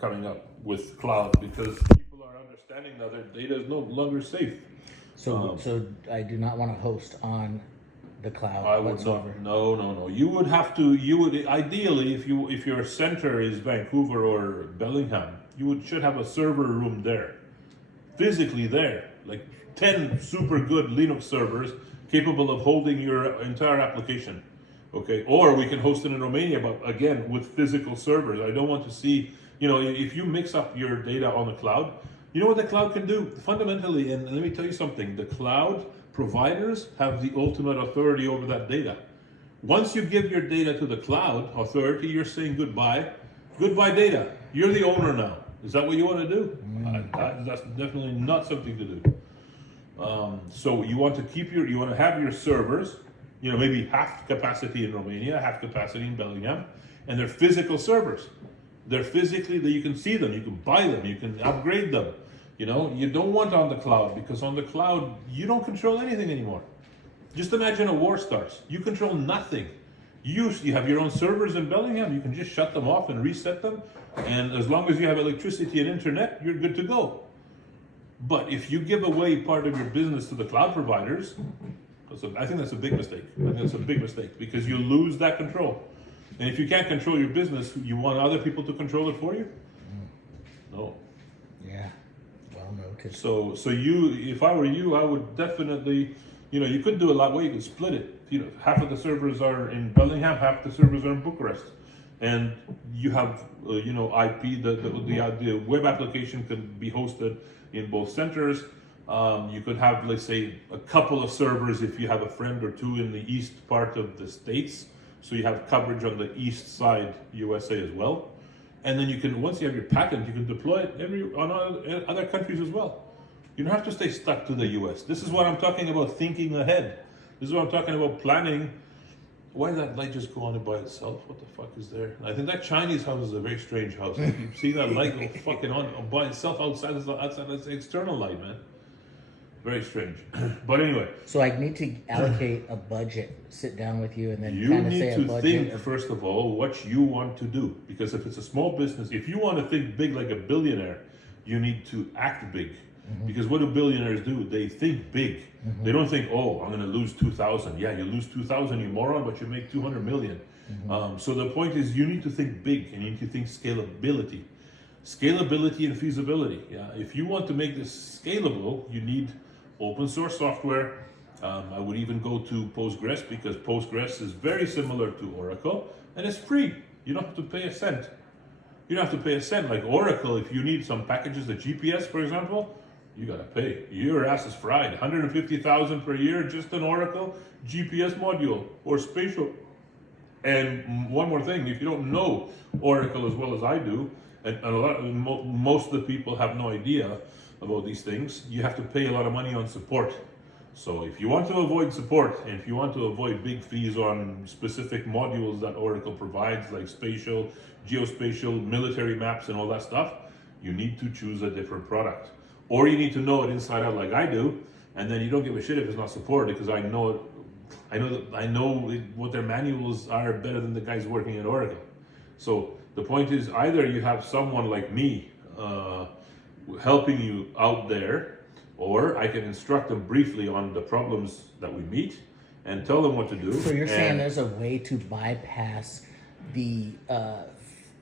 coming up with cloud because people are understanding that their data is no longer safe. So I do not want to host on the cloud I would whatsoever. not. No. You would have to. You would ideally, if your center is Vancouver or Bellingham, should have a server room there, physically there, like 10 super good Linux servers capable of holding your entire application. Okay, or we can host it in Romania, but again with physical servers. I don't want to see. If you mix up your data on the cloud, you know what the cloud can do fundamentally. And let me tell you something: the cloud providers have the ultimate authority over that data. Once you give your data to the cloud authority, you're saying goodbye. Goodbye, data. You're the owner now. Is that what you want to do? That's definitely not something to do. So you want to have your servers, maybe half capacity in Romania, half capacity in Bellingham, and they're physical servers. They're physically that you can see them, you can buy them, you can upgrade them. You don't want on the cloud because on the cloud you don't control anything anymore. Just imagine a war starts. You control nothing. You have your own servers in Bellingham. You can just shut them off and reset them, and as long as you have electricity and internet, you're good to go. But if you give away part of your business to the cloud providers, I think that's a big mistake. I think that's a big mistake because you lose that control. And if you can't control your business, you want other people to control it for you? No. Yeah. Well noted. So if I were you, I would definitely, you could do a lot where you could split it. Half of the servers are in Bellingham, half the servers are in Bucharest. And you have, IP, the web application can be hosted in both centers. You could have, let's say, a couple of servers if you have a friend or two in the east part of the States. So you have coverage on the east side USA as well. And then once you have your patent, you can deploy it on other countries as well. You don't have to stay stuck to the US. This is what I'm talking about, thinking ahead. This is what I'm talking about, planning. Why did that light just go on by itself? What the fuck is there? I think that Chinese house is a very strange house. You see that light go fucking on by itself outside that's the external light, man. Very strange. But anyway. So I need to allocate a budget, sit down with you, and then You kind of need say a to budget. think, first of all, what you want to do. Because if it's a small business, if you want to think big like a billionaire, you need to act big. Because what do billionaires do? They think big. They don't think, oh, I'm going to lose 2,000. Yeah, you lose 2,000, you moron, but you make 200 million. So the point is, you need to think big and you need to think scalability. Scalability and feasibility. Yeah, if you want to make this scalable, you need open source software. I would even go to Postgres because Postgres is very similar to Oracle and it's free. You don't have to pay a cent. You don't have to pay a cent. Like Oracle, if you need some packages, the GPS, for example, you gotta pay. Your ass is fried. 150,000 per year just an Oracle GPS module or spatial. And one more thing, if you don't know Oracle as well as I do, and most of the people have no idea about these things, you have to pay a lot of money on support. So if you want to avoid support, and if you want to avoid big fees on specific modules that Oracle provides, like spatial, geospatial, military maps, and all that stuff, you need to choose a different product. Or you need to know it inside out like I do, and then you don't give a shit if it's not supported because I know what their manuals are better than the guys working at Oracle. So the point is, either you have someone like me helping you out there, or I can instruct them briefly on the problems that we meet and tell them what to do. So you're saying there's a way to bypass the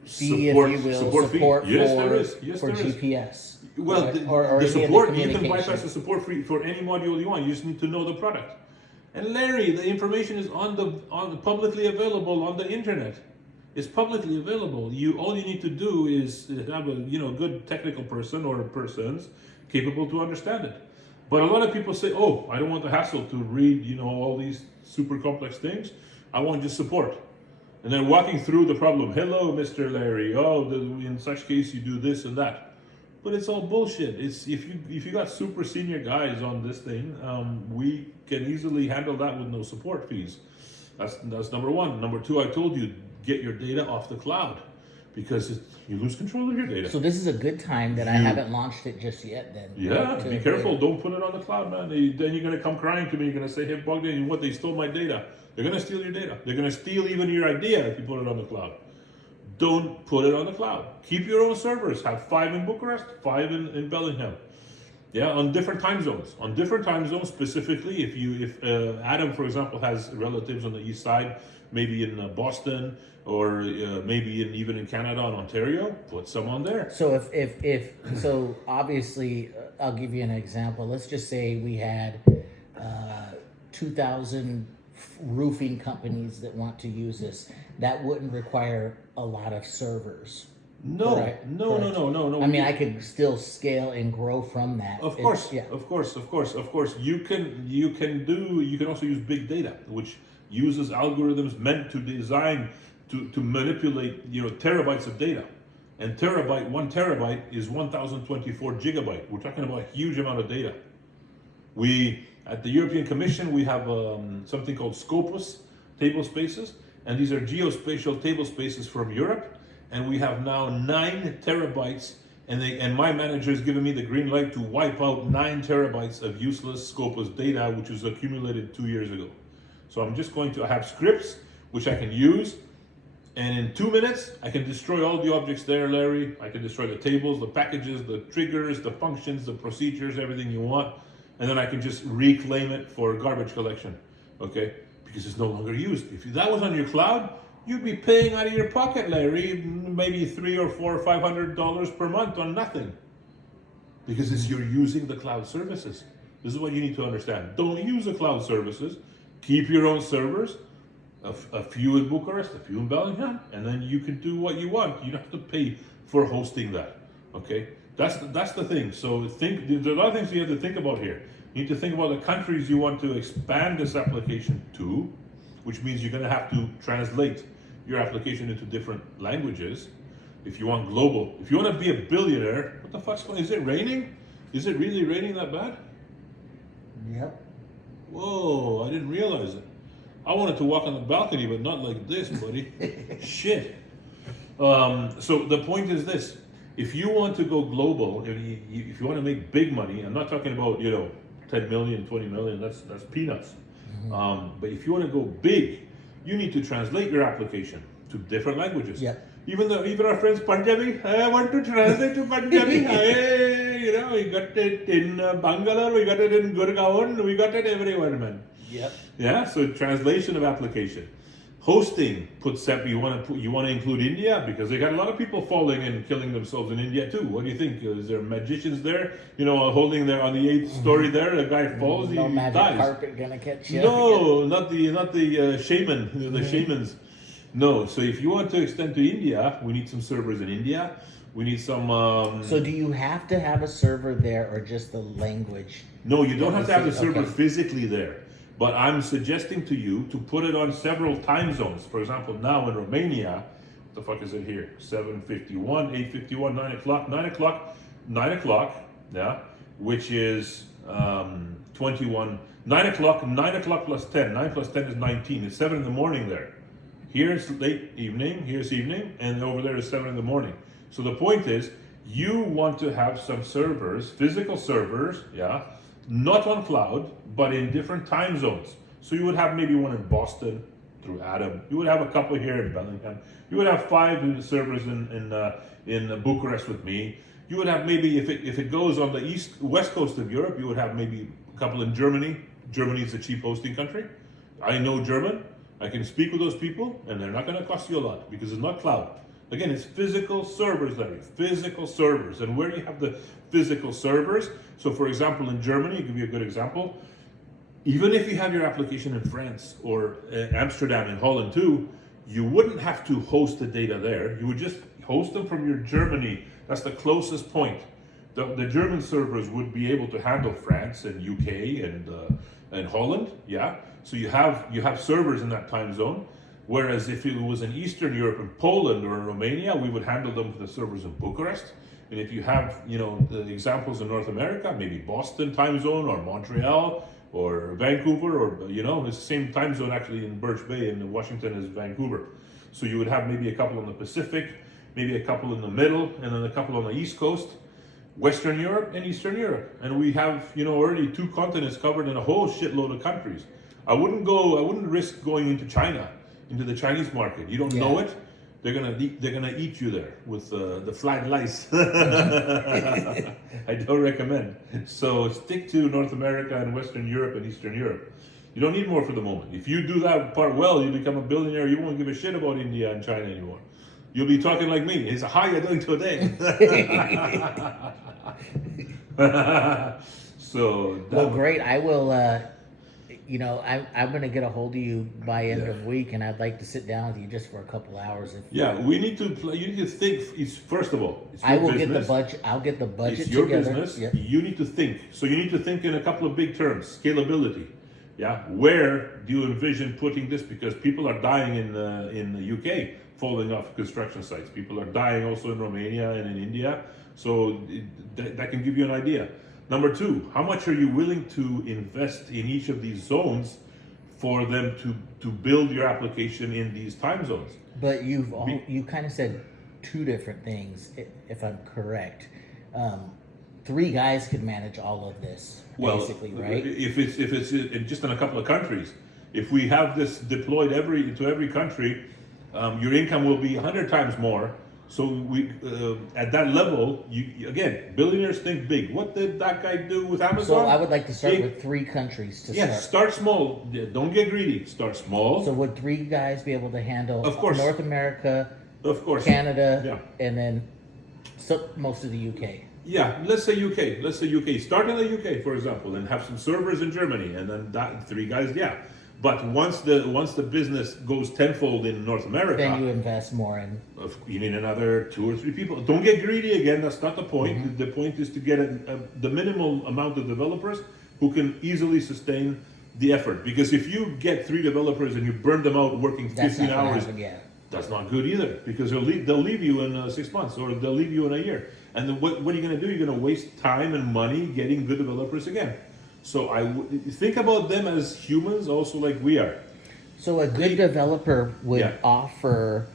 fee, support, if you will, support support Yes, there is. Yes, for there is. GPS. Well, or the any of support, you can communication. bypass the support for any module you want. You just need to know the product. And Larry, the information is on the publicly available on the internet. It's publicly available. All you need to do is have a good technical person or persons capable to understand it. But a lot of people say, oh, I don't want the hassle to read all these super complex things. I want just support. And then walking through the problem. Hello, Mr. Larry. Oh, in such case you do this and that. But it's all bullshit. It's if you got super senior guys on this thing, we can easily handle that with no support fees. That's number one. Number two, I told you, get your data off the cloud because you lose control of your data. So this is a good time that I haven't launched it just yet. Then be careful. Don't put it on the cloud, man. Then you're gonna come crying to me. You're gonna say, "Hey, Bogdan, what? They stole my data." They're gonna steal your data. They're gonna steal even your idea if you put it on the cloud. don't put it on the cloud. Keep your own servers. Have 5 in Bucharest, 5 in Bellingham. Yeah, on different time zones. On different time zones, specifically, if Adam, for example, has relatives on the east side, maybe in Boston, or maybe even in Canada and Ontario, put some on there. So if so obviously, I'll give you an example. Let's just say we had 2,000 roofing companies that want to use this. That wouldn't require a lot of servers. No, Correct, no, correct. no, no, no, no. I mean, I could still scale and grow from that. Of course, Yeah. of course, of course, of course. You can also use big data, which uses algorithms meant to design to manipulate terabytes of data. And 1 terabyte is 1024 gigabyte. We're talking about a huge amount of data. We at the European Commission we have something called Scopus table spaces, and these are geospatial table spaces from Europe. And we have now 9 terabytes, and my manager has given me the green light to wipe out 9 terabytes of useless Scopus data, which was accumulated 2 years ago. So I'm just going to have scripts which I can use, and in 2 minutes I can destroy all the objects there, Larry. I can destroy the tables, the packages, the triggers, the functions, the procedures, everything you want, and then I can just reclaim it for garbage collection, okay? Because it's no longer used. If that was on your cloud, you'd be paying out of your pocket, Larry, maybe $300 or $400 or $500 per month on nothing, because you're using the cloud services. This is what you need to understand. Don't use the cloud services. Keep your own servers, a few in Bucharest, a few in Bellingham, and then you can do what you want. You don't have to pay for hosting that. Okay, that's the thing. So there's a lot of things you have to think about here. You need to think about the countries you want to expand this application to, which means you're going to have to translate your application into different languages. If you want global, if you want to be a billionaire, what the fuck's going on? Is it raining? Is it really raining that bad? Yep. Whoa, I didn't realize it. I wanted to walk on the balcony, but not like this, buddy. Shit. So the point is this. If you want to go global, if you want to make big money, I'm not talking about, 10 million, 20 million, that's peanuts. Mm-hmm. But if you want to go big, you need to translate your application to different languages. Yep. Even our friends Punjabi, I want to translate to Punjabi. We got it in Bangalore, we got it in Gurgaon, we got it everywhere, man. Yep. Yeah. So translation of application, hosting. You want to include India because they got a lot of people falling and killing themselves in India too. What do you think? Is there magicians there? Holding there on the 8th story there, a guy falls, No he magic dies. carpet gonna catch you. No, not the shaman, the shamans. No, so if you want to extend to India, we need some servers in India. We need some. So do you have to have a server there or just the language? No, you don't have to have the server Okay. physically there. But I'm suggesting to you to put it on several time zones. For example, now in Romania, what the fuck is it here? 7:51, 8:51, 9 o'clock, 9 o'clock, yeah, which is 21. 9 o'clock plus 10. 9 plus 10 is 19. It's 7 in the morning there. Here's late evening, here's evening, and over there is 7 in the morning. So the point is, you want to have some servers, physical servers, yeah, not on cloud, but in different time zones. So you would have maybe one in Boston through Adam. You would have a couple here in Bellingham. You would have 5 servers in Bucharest with me. You would have maybe, if it goes on the west coast of Europe, you would have maybe a couple in Germany. Germany is a cheap hosting country. I know German. I can speak with those people, and they're not going to cost you a lot because it's not cloud. Again, it's physical servers, Larry. Physical servers. And where do you have the physical servers? So, for example, in Germany, I'll give you a good example. Even if you have your application in France or Amsterdam in Holland too, you wouldn't have to host the data there. You would just host them from your Germany. That's the closest point. The German servers would be able to handle France and UK and Holland, yeah. So you have servers in that time zone. Whereas if it was in Eastern Europe, in Poland or in Romania, we would handle them with the servers in Bucharest. And if you have, the examples in North America, maybe Boston time zone or Montreal or Vancouver, or it's the same time zone actually in Birch Bay and Washington as Vancouver. So you would have maybe a couple in the Pacific, maybe a couple in the middle, and then a couple on the East Coast, Western Europe and Eastern Europe. And we have, already 2 continents covered in a whole shitload of countries. I wouldn't risk going into China, into the Chinese market. You don't know it. they're gonna eat you there with the flying lice. I don't recommend. So stick to North America and Western Europe and Eastern Europe. You don't need more for the moment. If you do that part well, you become a billionaire. You won't give a shit about India and China anymore. You'll be talking like me. It's how you doing today? So Well, great. I will. I'm going to get a hold of you by end of week, and I'd like to sit down with you just for a couple hours. Yeah, we need to play. You need to think. It's first of all, it's your I will business. get the budget. I'll get the budget It's your together. business. Yep. You need to think. So you need to think in a couple of big terms. Scalability. Yeah. Where do you envision putting this? Because people are dying in the UK, falling off construction sites. People are dying also in Romania and in India. So that can give you an idea. Number two, how much are you willing to invest in each of these zones for them to build your application in these time zones? But you kind of said two different things, if I'm correct. 3 guys could manage all of this, basically, right? If it's just in a couple of countries, if we have this deployed to every country, your income will be 100 times more. So we at that level, you again, billionaires think big. What did that guy do with Amazon? So I would like to start Big. with 3 countries to Yes, start. start small. Don't get greedy. Start small. So would 3 guys be able to handle Of course. North America, Of course. Canada, Yeah. and then most of the UK? Yeah, let's say UK. Let's say UK. Start in the UK, for example, and have some servers in Germany, and then that 3 guys. Yeah, but once the business goes tenfold in North America, Then you invest more in. you need another 2 or 3 people. Don't get greedy again. That's not the point. Mm-hmm. The point is to get the minimal amount of developers who can easily sustain the effort. Because if you get 3 developers and you burn them out working That's 15 not gonna hours, happen yet. that's not good either. Because they'll leave you in 6 months, or they'll leave you in a year. And then what are you going to do? You're going to waste time and money getting good developers again. So think about them as humans, also like we are. So a good developer would Yeah. offer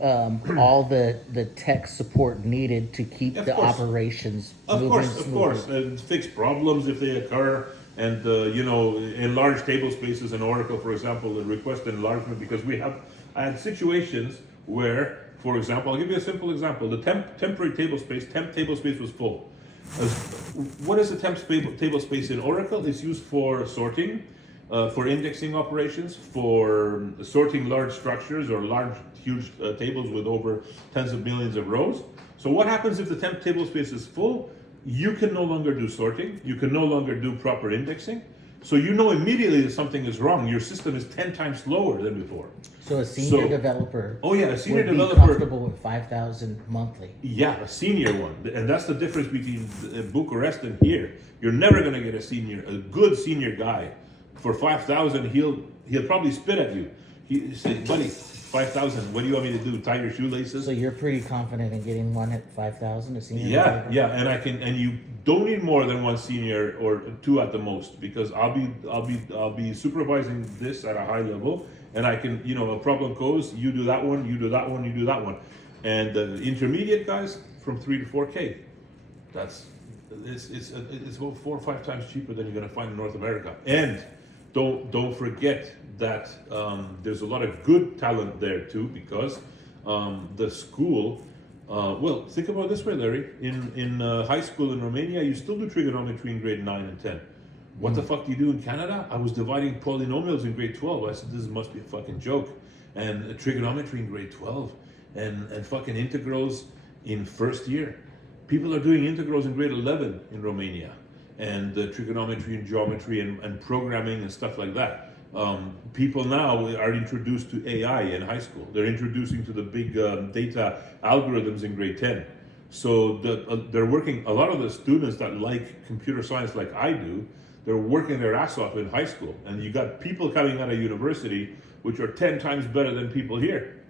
all the tech support needed to keep Of the course. operations Of moving course, smoothly. of course, and fix problems if they occur, and enlarge table spaces in Oracle, for example, and request enlargement because I had situations where, for example, I'll give you a simple example. The temporary table space was full. What is a temp table space in Oracle? It's used for sorting, for indexing operations, for sorting large structures or huge tables with over tens of millions of rows. So what happens if the temp table space is full? You can no longer do sorting. You can no longer do proper indexing. So you know immediately that something is wrong. Your system is 10 times slower than before. So a senior So- developer Oh yeah, a senior would be developer. comfortable with 5,000 monthly. Yeah, a senior one, and that's the difference between Bucharest and here. You're never gonna get a good senior guy for 5,000. He'll probably spit at you. He say, "Buddy, 5,000. What do you want me to do? Tie your shoelaces?" So you're pretty confident in getting one at 5,000, a senior Yeah, developer? yeah, and you don't need more than 1 senior or 2 at the most, because I'll be supervising this at a high level, and I can, a problem goes, you do that one, you do that one, you do that one, and the intermediate guys from 3 to 4K. It's about 4 or 5 times cheaper than you're gonna find in North America, and don't forget that there's a lot of good talent there too, because the school. Well, think about it this way, Larry. In high school in Romania, you still do trigonometry in grade 9 and 10. What the fuck do you do in Canada? I was dividing polynomials in grade 12. I said, this must be a fucking joke. And trigonometry in grade 12, and fucking integrals in first year. People are doing integrals in grade 11 in Romania, and trigonometry and geometry and programming and stuff like that. People now are introduced to AI in high school. They're introducing to the big data algorithms in grade 10. So they're working, a lot of the students that like computer science like I do, they're working their ass off in high school. And you got people coming out of university which are 10 times better than people here.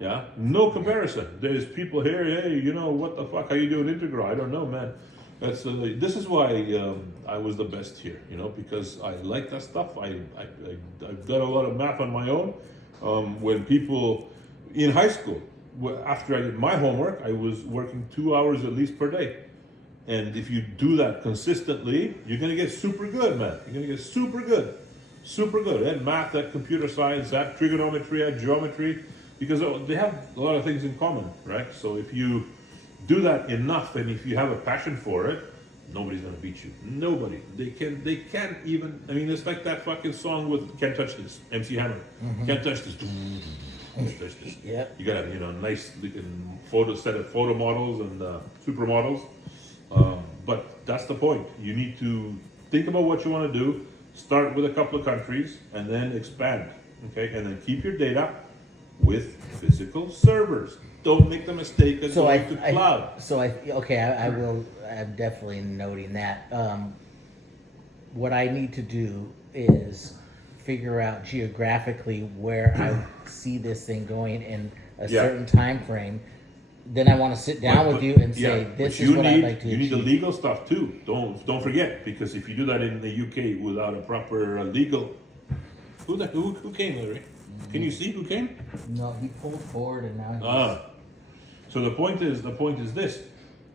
Yeah, no comparison. There's people here, hey, what the fuck, how you doing integral? I don't know, man. This is why I was the best here, because I like that stuff. I've done a lot of math on my own. When people in high school, after I did my homework, I was working 2 hours at least per day. And if you do that consistently, you're gonna get super good, man. You're gonna get super good. Super good at math, at computer science, at trigonometry, at geometry. because they have a lot of things in common, right? So if you do that enough, and if you have a passion for it, nobody's gonna beat you. Nobody. They can't even. I mean, it's like that fucking song with "Can't Touch This," MC Hammer. Can't touch this. Can't touch this. Yep. You gotta, nice looking set of photo models and supermodels. But that's the point. You need to think about what you want to do. Start with a couple of countries and then expand. Okay, and then keep your data with physical servers. Don't make the mistake of going to cloud. I'm definitely noting that. What I need to do is figure out geographically where I see this thing going in a certain time frame. Then I want to sit down with you and say, this is what I'd like to achieve. You need the legal stuff too. Don't forget, because if you do that in the UK without a proper legal, who came, Larry? Can you see who came? No, he pulled forward and now so the point is this: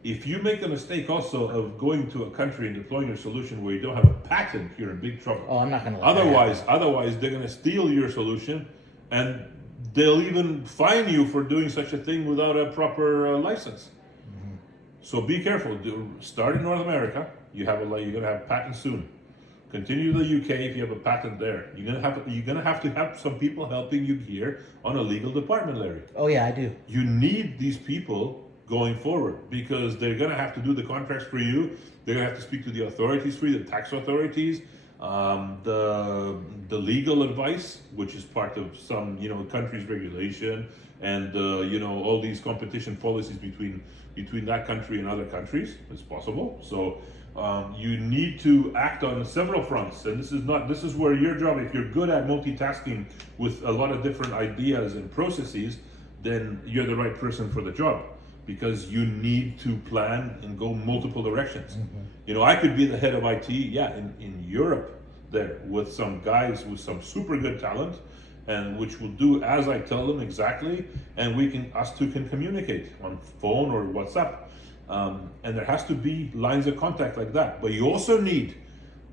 if you make the mistake also of going to a country and deploying your solution where you don't have a patent, you're in big trouble. Oh, I'm not going to. Otherwise, they're going to steal your solution, and they'll even fine you for doing such a thing without a proper license. So be careful. Start in North America. You're going to have patents soon. Continue to the UK if you have a patent there. You're gonna have to have some people helping you here on a legal department, Larry. Oh yeah, I do. You need these people going forward because they're gonna have to do the contracts for you. They're gonna have to speak to the authorities for you, the tax authorities, the legal advice, which is part of some country's regulation, and all these competition policies between that country and other countries. It's possible. So. You need to act on several fronts, and this is where your job, if you're good at multitasking with a lot of different ideas and processes, then you're the right person for the job, because you need to plan and go multiple directions. I could be the head of IT, in Europe there with some guys with some super good talent, and which will do as I tell them exactly, and us two can communicate on phone or WhatsApp. And there has to be lines of contact like that. But you also need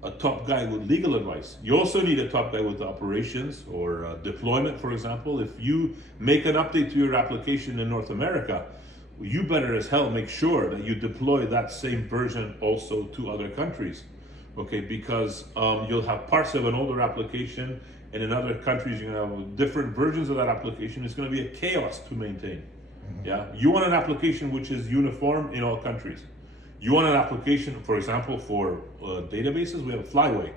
a top guy with legal advice. You also need a top guy with operations or deployment, for example. If you make an update to your application in North America, you better as hell make sure that you deploy that same version also to other countries. Okay, because you'll have parts of an older application, and in other countries you're going to have different versions of that application. It's going to be a chaos to maintain. Yeah, you want an application which is uniform in all countries. You want an application, for example, for databases. We have Flyway.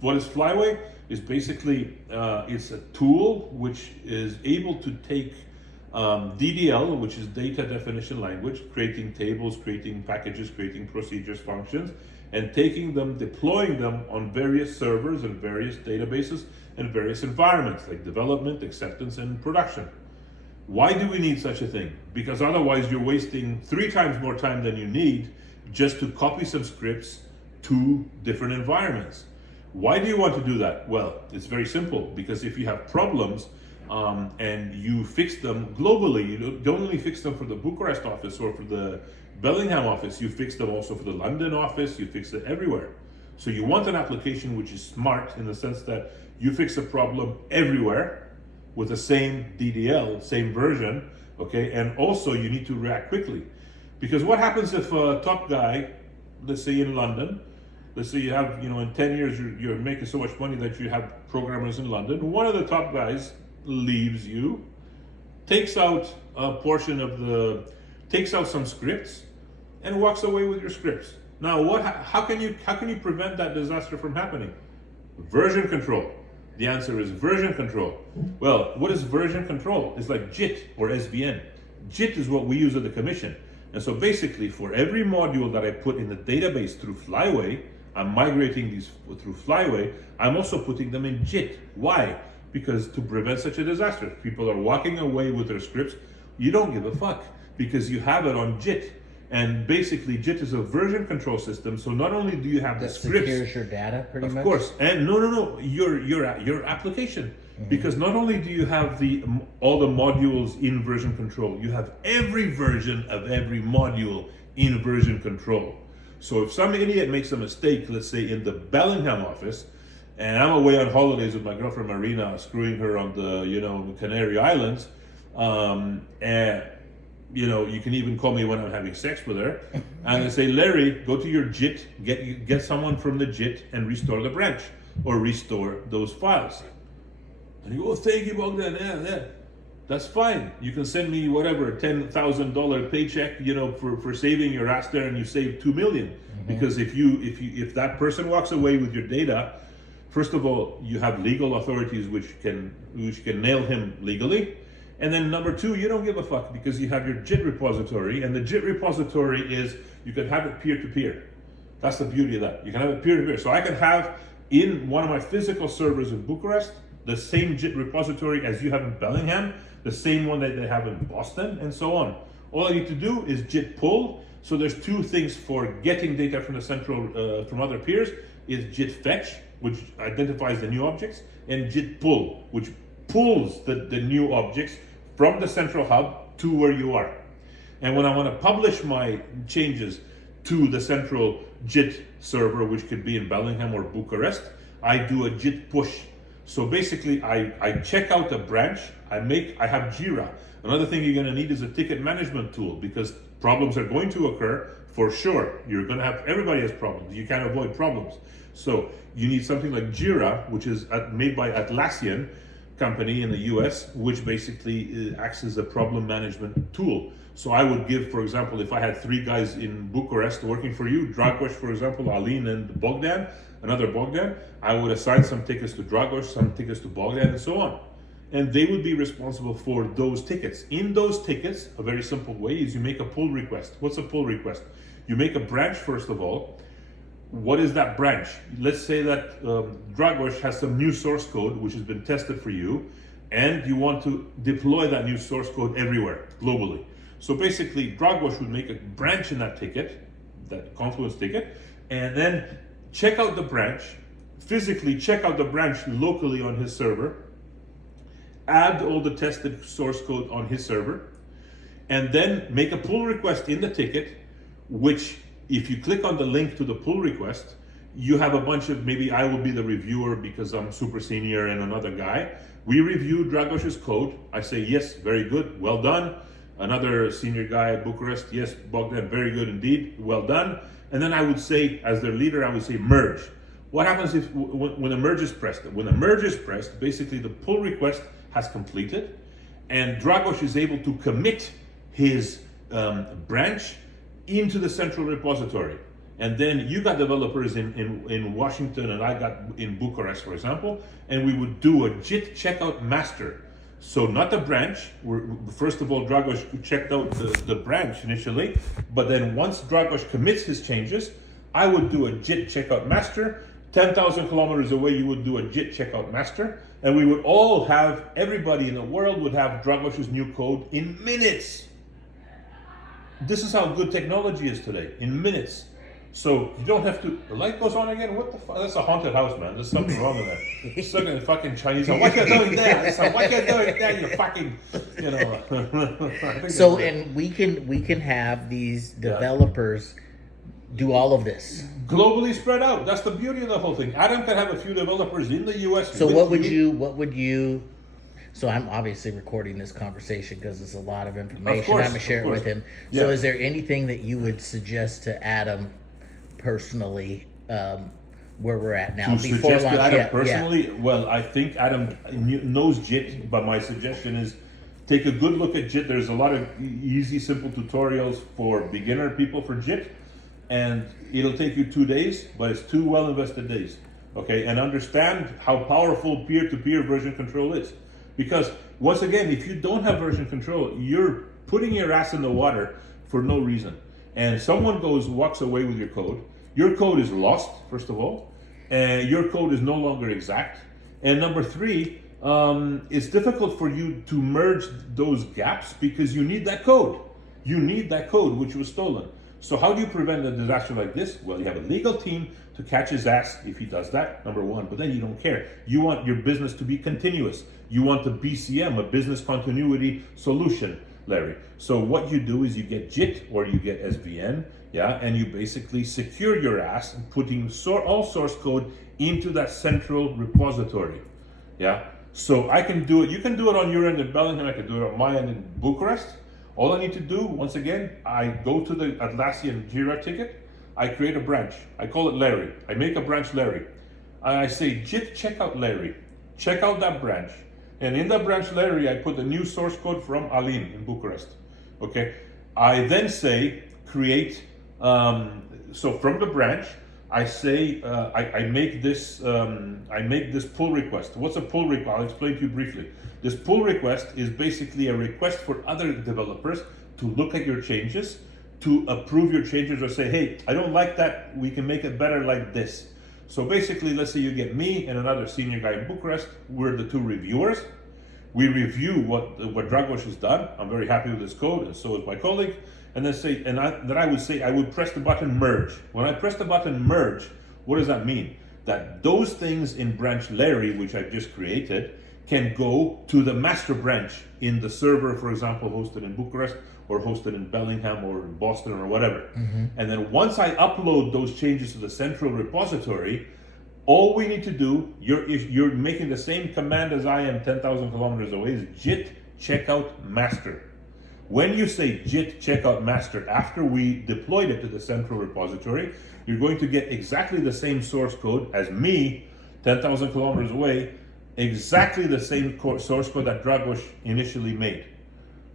What is Flyway? Is basically it's a tool which is able to take DDL, which is data definition language, creating tables, creating packages, creating procedures, functions, and taking them, deploying them on various servers and various databases and various environments like development, acceptance, and production. Why do we need such a thing? Because otherwise you're wasting 3 times more time than you need just to copy some scripts to different environments. Why do you want to do that? Well, it's very simple, because if you have problems and you fix them globally, you don't only fix them for the Bucharest office or for the Bellingham office, you fix them also for the London office, you fix it everywhere. So you want an application which is smart in the sense that you fix a problem everywhere with the same DDL, same version, okay? And also you need to react quickly. Because what happens if a top guy, let's say in London, let's say you have, in 10 years you're making so much money that you have programmers in London, one of the top guys leaves you, takes out a portion of takes out some scripts and walks away with your scripts. Now how can you prevent that disaster from happening? Version control. The answer is version control. Well, what is version control? It's like JIT or SVN. JIT is what we use at the commission. And so basically for every module that I put in the database through Flyway, I'm migrating these through Flyway, I'm also putting them in JIT. Why? Because to prevent such a disaster, people are walking away with their scripts, you don't give a fuck because you have it on JIT. And basically JIT is a version control system, so not only do you have the scripts, secures your data pretty much. Of course, and no, your application, because not only do you have all the modules in version control, you have every version of every module in version control. So if some idiot makes a mistake, let's say in the Bellingham office, and I'm away on holidays with my girlfriend Marina, screwing her on the Canary Islands, And you can even call me when I'm having sex with her, and I say, Larry, go to your JIT, get someone from the JIT and restore the branch or restore those files. And you go, oh, thank you, Bogdan. Yeah. That's fine. You can send me whatever $10,000 paycheck, for saving your ass there, and you save $2 million. Because if that person walks away with your data, first of all, you have legal authorities which can nail him legally. And then number two, you don't give a fuck because you have your JIT repository, and the JIT repository is, you can have it peer-to-peer. That's the beauty of that. You can have it peer-to-peer. So I can have in one of my physical servers in Bucharest, the same JIT repository as you have in Bellingham, the same one that they have in Boston, and so on. All I need to do is JIT pull. So there's two things for getting data from the central, from other peers, is JIT fetch, which identifies the new objects, and JIT pull, which pulls the new objects from the central hub to where you are. And when I want to publish my changes to the central JIT server, which could be in Bellingham or Bucharest, I do a JIT push. So basically, I check out the branch, I have Jira. Another thing you're going to need is a ticket management tool, because problems are going to occur for sure. Everybody has problems. You can't avoid problems. So you need something like Jira, which is made by Atlassian company in the US, which basically acts as a problem management tool. So I would give, for example, if I had 3 guys in Bucharest working for you, Dragos, for example, Alin and Bogdan, another Bogdan, I would assign some tickets to Dragos, some tickets to Bogdan, and so on. And they would be responsible for those tickets. In those tickets, a very simple way is you make a pull request. What's a pull request? You make a branch, first of all. What is that branch? Let's say that Dragos has some new source code which has been tested for you, and you want to deploy that new source code everywhere, globally. So basically, Dragos would make a branch in that ticket, that Confluence ticket, and then check out the branch, physically check out the branch locally on his server, add all the tested source code on his server, and then make a pull request in the ticket, which if you click on the link to the pull request, you have a bunch of, maybe I will be the reviewer because I'm super senior and another guy. We review Dragos's code. I say, yes, very good, well done. Another senior guy at Bucharest, yes, Bogdan, very good indeed, well done. And then I would say, as their leader, I would say merge. What happens when a merge is pressed? When a merge is pressed, basically the pull request has completed, and Dragos is able to commit his branch into the central repository. And then you got developers in Washington, and I got in Bucharest, for example, and we would do a JIT checkout master. So not the branch, first of all, Dragos checked out the branch initially, but then once Dragos commits his changes, I would do a JIT checkout master. 10,000 kilometers away, you would do a JIT checkout master, and we would all have, everybody in the world would have Dragos's new code in minutes. This is how good technology is today, in minutes. So you don't have to, the light goes on again? What the fuck? That's a haunted house, man. There's something wrong with that. It's like a fucking Chinese, why can't you do that? It's like, why can't you do that? You fucking, So, and we can have these developers do all of this. Globally spread out. That's the beauty of the whole thing. Adam can have a few developers in the US. So what would you, so I'm obviously recording this conversation because it's a lot of information. Of course, I'm going to share it with him. Yeah. So is there anything that you would suggest to Adam personally, where we're at now? To suggest to Adam personally, well, I think Adam knows JIT, but my suggestion is take a good look at JIT. There's a lot of easy, simple tutorials for beginner people for JIT, and it'll take you 2 days, but it's 2 well invested days. Okay, and understand how powerful peer-to-peer version control is. Because once again, if you don't have version control, you're putting your ass in the water for no reason. And someone walks away with your code is lost, first of all, and your code is no longer exact. And number 3, it's difficult for you to merge those gaps because you need that code. You need that code which was stolen. So how do you prevent a disaster like this? Well, you have a legal team to catch his ass if he does that, number 1. But then you don't care. You want your business to be continuous. You want the BCM, a business continuity solution, Larry. So what you do is you get JIT or you get SVN, yeah, and you basically secure your ass, putting all source code into that central repository, yeah. So I can do it. You can do it on your end in Bellingham. I can do it on my end in Bucharest. All I need to do, once again, I go to the Atlassian Jira ticket. I create a branch. I call it Larry. I make a branch Larry. And I say, JIT checkout Larry. Check out that branch. And in that branch Larry, I put the new source code from Alin in Bucharest. Okay. I then say, create, so from the branch, I say, I make this pull request. What's a pull request? I'll explain to you briefly. This pull request is basically a request for other developers to look at your changes, to approve your changes, or say, hey, I don't like that, we can make it better like this. So basically, let's say you get me and another senior guy in Bucharest, we're the two reviewers. We review what Dragos has done. I'm very happy with his code, and so is my colleague. And then say, I would press the button merge. When I press the button merge, what does that mean? That those things in branch Larry, which I've just created, can go to the master branch in the server, for example, hosted in Bucharest or hosted in Bellingham or in Boston or whatever. And then once I upload those changes to the central repository, all we need to do, you're making the same command as I am 10,000 kilometers away, is JIT checkout master. When you say JIT checkout master after we deployed it to the central repository, you're going to get exactly the same source code as me, 10,000 kilometers away, exactly the same source code that Dragos initially made.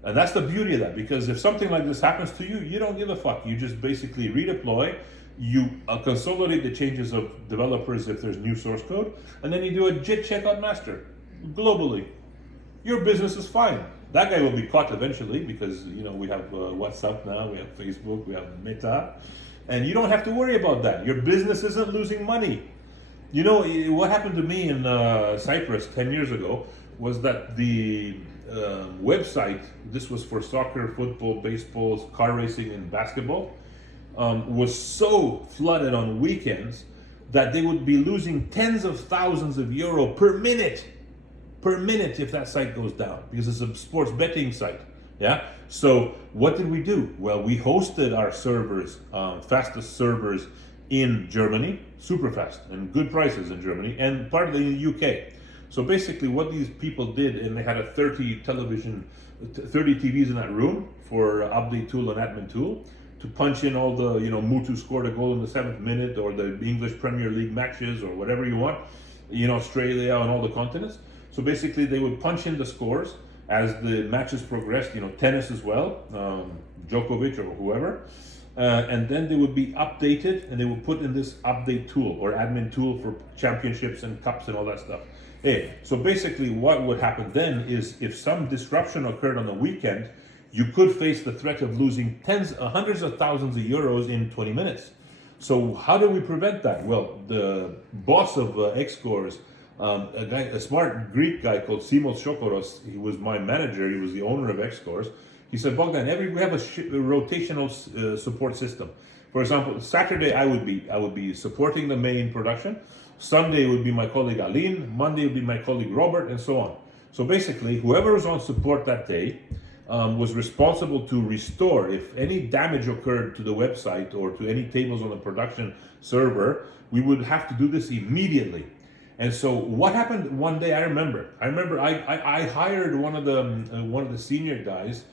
And that's the beauty of that, because if something like this happens to you, you don't give a fuck. You just basically redeploy, you consolidate the changes of developers if there's new source code, and then you do a JIT checkout master globally. Your business is fine. That guy will be caught eventually because, we have WhatsApp now, we have Facebook, we have Meta, and you don't have to worry about that. Your business isn't losing money. What happened to me in Cyprus 10 years ago was that the website, this was for soccer, football, baseball, car racing, and basketball, was so flooded on weekends that they would be losing tens of thousands of euro per minute if that site goes down, because it's a sports betting site. Yeah. So what did we do? Well, we hosted our servers, fastest servers in Germany, super fast and good prices in Germany, and partly in the UK. So basically what these people did, and they had a 30 TVs in that room for update tool and admin tool to punch in all the, Mutu scored a goal in the 7th minute, or the English Premier League matches, or whatever you want, Australia and all the continents. So basically they would punch in the scores as the matches progressed, tennis as well, Djokovic or whoever, and then they would be updated, and they would put in this update tool or admin tool for championships and cups and all that stuff. So basically what would happen then is, if some disruption occurred on the weekend, you could face the threat of losing hundreds of thousands of euros in 20 minutes. So how do we prevent that? Well, the boss of X-Scores, a smart Greek guy called Simos Shokoros, he was my manager, he was the owner of X-Scores. He said, Bogdan, we have a rotational support system. For example, Saturday I would be supporting the main production. Sunday would be my colleague Aline, Monday would be my colleague Robert, and so on. So basically, whoever was on support that day was responsible to restore. If any damage occurred to the website or to any tables on the production server, we would have to do this immediately. And so what happened one day, I remember I hired one of the senior guys.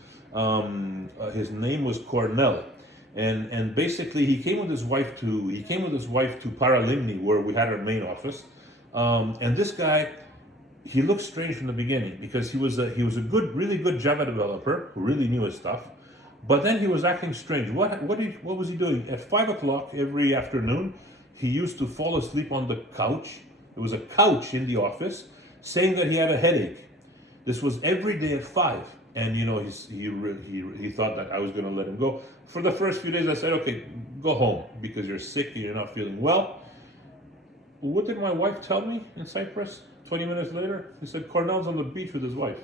His name was Cornell. And basically he came with his wife to Paralimni, where we had our main office. And this guy, he looked strange from the beginning, because he was a really good Java developer who really knew his stuff. But then he was acting strange. What was he doing? At 5 o'clock every afternoon, he used to fall asleep on the couch. There was a couch in the office, saying that he had a headache. This was every day at 5. And he thought that I was going to let him go. For the first few days I said, okay, go home because you're sick and you're not feeling well. What did my wife tell me in Cyprus 20 minutes later? He said, Cornell's on the beach with his wife.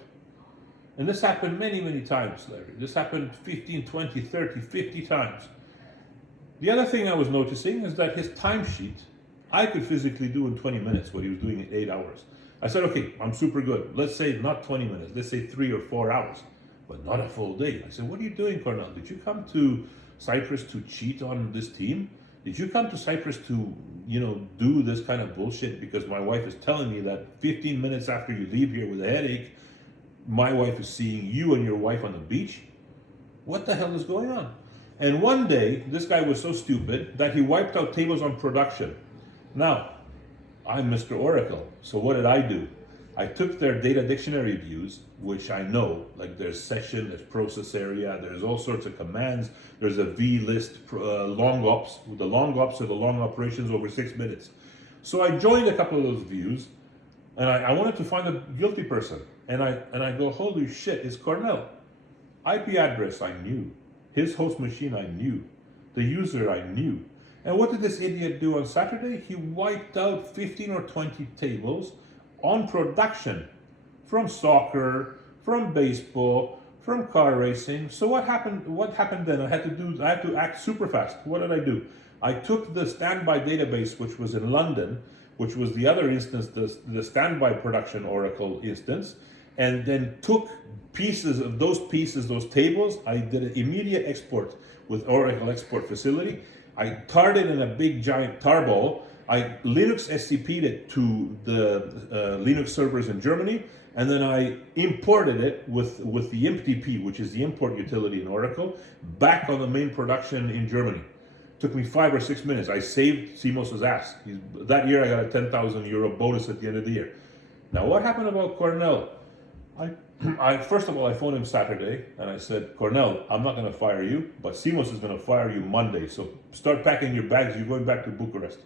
And this happened many, many times, Larry. This happened 15, 20, 30, 50 times. The other thing I was noticing is that his timesheet, I could physically do in 20 minutes what he was doing in 8 hours. I said, okay, I'm super good. Let's say not 20 minutes, let's say 3 or 4 hours, but not a full day. I said, what are you doing, Cornell? Did you come to Cyprus to cheat on this team? did you come to Cyprus to, do this kind of bullshit? Because my wife is telling me that 15 minutes after you leave here with a headache, my wife is seeing you and your wife on the beach. What the hell is going on? And one day, this guy was so stupid that he wiped out tables on production. Now, I'm Mr. Oracle, so what did I do? I took their data dictionary views, which I know, like there's session, there's process area, there's all sorts of commands, there's a V-list, long ops. The long ops are the long operations over 6 minutes. So I joined a couple of those views, and I wanted to find a guilty person. And I go, holy shit, it's Cornell. IP address I knew. His host machine I knew. The user I knew. And what did this idiot do on Saturday? He wiped out 15 or 20 tables on production from soccer, from baseball, from car racing. So what happened then? I had to act super fast. What did I do? I took the standby database, which was in London, which was the other instance, the standby production Oracle instance, and then took those tables. I did an immediate export with Oracle Export Facility. I tarred it in a big giant tarball. I Linux SCP'd it to the Linux servers in Germany, and then I imported it with the imptp, which is the import utility in Oracle, back on the main production in Germany. Took me 5 or 6 minutes. I saved Simos's ass. That year I got a 10,000 euro bonus at the end of the year. Now what happened about Cornell? First of all, I phoned him Saturday and I said, Cornell, I'm not going to fire you, but Simos is going to fire you Monday. So start packing your bags. You're going back to Bucharest.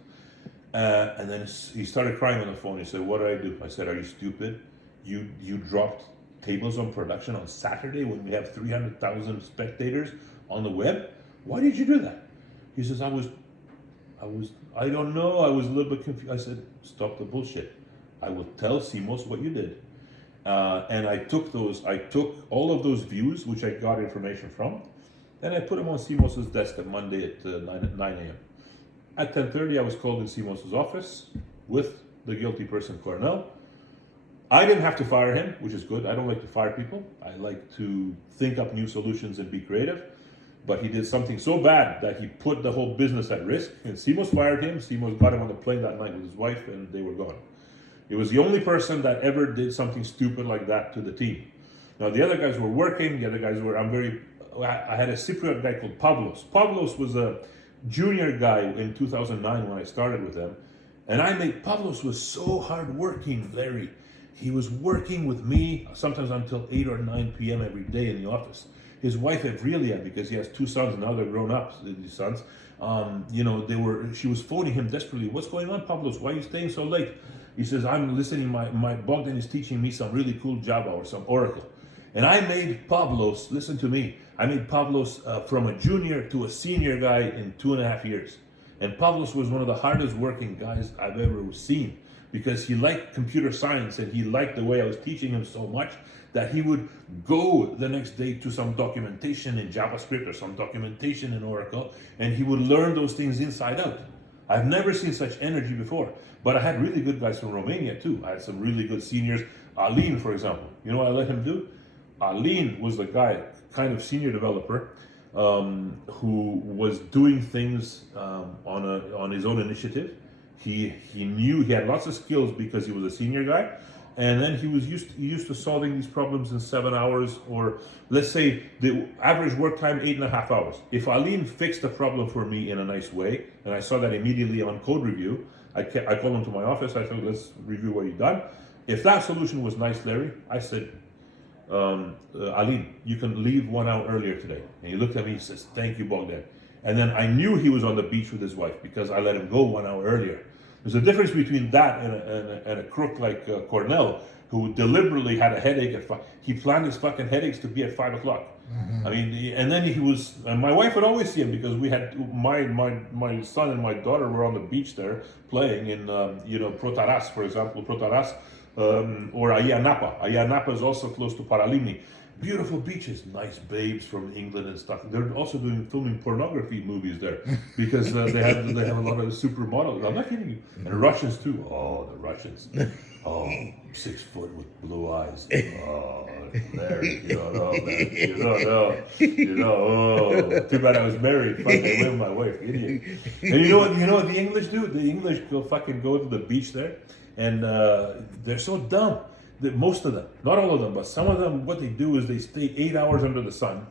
And then he started crying on the phone. He said, what did I do? I said, are you stupid? You dropped tables on production on Saturday when we have 300,000 spectators on the web? Why did you do that? He says, I don't know. I was a little bit confused. I said, stop the bullshit. I will tell Simos what you did. And I took all of those views, which I got information from, and I put them on Simos's desk at Monday at 9 a.m. At 10:30, I was called in Simos's office with the guilty person, Cornell. I didn't have to fire him, which is good. I don't like to fire people. I like to think up new solutions and be creative. But he did something so bad that he put the whole business at risk. And Simos fired him. Simos got him on the plane that night with his wife, and they were gone. It was the only person that ever did something stupid like that to the team. Now the other guys were working. The other guys were. I had a Cypriot guy called Pavlos. Pavlos was a junior guy in 2009 when I started with them, and Pavlos was so hardworking, Larry. He was working with me sometimes until 8 or 9 p.m. every day in the office. His wife Evrelia, because he has 2 sons, now they're grown up, these sons. She was phoning him desperately. What's going on, Pavlos? Why are you staying so late? He says, I'm listening, my Bogdan is teaching me some really cool Java or some Oracle. And I made Pavlos, listen to me, I made Pavlos from a junior to a senior guy in 2.5 years. And Pavlos was one of the hardest working guys I've ever seen, because he liked computer science and he liked the way I was teaching him so much that he would go the next day to some documentation in JavaScript or some documentation in Oracle, and he would learn those things inside out. I've never seen such energy before. But I had really good guys from Romania too. I had some really good seniors. Alin, for example. You know what I let him do? Alin was the guy, kind of senior developer, who was doing things on his own initiative. He knew he had lots of skills because he was a senior guy, and then he was used to solving these problems in 7 hours, or let's say the average work time 8.5 hours. If Alin fixed a problem for me in a nice way, and I saw that immediately on code review, I called him to my office. I said, let's review what you've done. If that solution was nice, Larry, I said, Alin, you can leave 1 hour earlier today. And he looked at me, he says, thank you, Bogdan. And then I knew he was on the beach with his wife because I let him go 1 hour earlier. There's a difference between that and a crook like Cornell, who deliberately had a headache at 5. He planned his fucking headaches to be at 5 o'clock. Mm-hmm. I mean, and then and my wife would always see him because we had my son and my daughter were on the beach there playing in Protaras, for example, Protaras, or Aia Napa. Aia Napa is also close to Paralimni. Beautiful beaches, nice babes from England and stuff. They're also filming pornography movies there because they have a lot of supermodels. I'm not kidding you. And Russians too. Oh, the Russians. Oh, 6 foot with blue eyes. Oh, Larry, you don't know, man. You don't know. You know. Oh, too bad I was married. Fuck, I went with my wife, idiot. And you know what? You know what the English do? The English go fucking go to the beach there, and they're so dumb. That most of them, not all of them, but some of them, what they do is they stay 8 hours under the sun,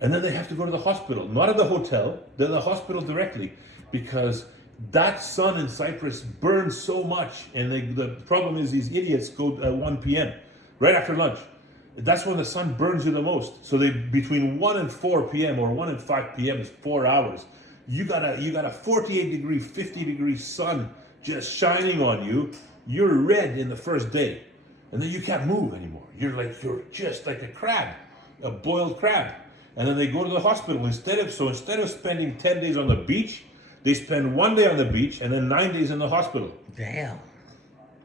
and then they have to go to the hospital, not at the hotel, they're at the hospital directly, because that sun in Cyprus burns so much, and the problem is these idiots go at 1 p.m., right after lunch. That's when the sun burns you the most. So they between 1 and 4 p.m. or 1 and 5 p.m. is 4 hours. You got a 48 degree, 50 degree sun just shining on you. You're red in the first day, and then you can't move anymore. You're just like a crab, a boiled crab. And then they go to the hospital instead of spending 10 days on the beach, they spend 1 day on the beach and then 9 days in the hospital. Damn.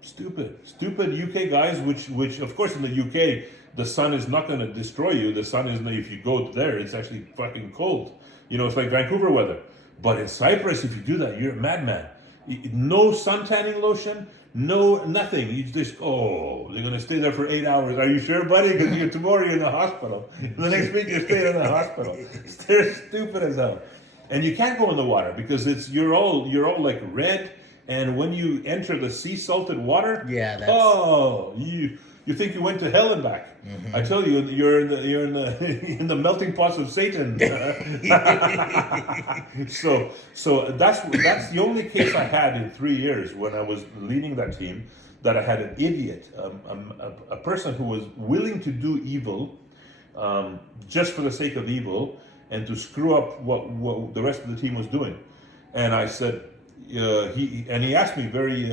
Stupid UK guys. Which of course in the UK the sun is not going to destroy you. The sun is, if you go there, it's actually fucking cold. You know, it's like Vancouver weather. But in Cyprus, if you do that, you're a madman. No sun tanning lotion, no nothing. You just they're gonna stay there for 8 hours. Are you sure, buddy? Because tomorrow you're in the hospital. The next week you're staying in the hospital. They're stupid as hell. And you can't go in the water because you're all like red. And when you enter the sea salted water, you think you went to hell and back. Mm-hmm. I tell you, you're in the in the melting pots of Satan. So that's the only case I had in 3 years when I was leading that team, that I had an idiot, a person who was willing to do evil, just for the sake of evil, and to screw up what the rest of the team was doing. And I said, he asked me very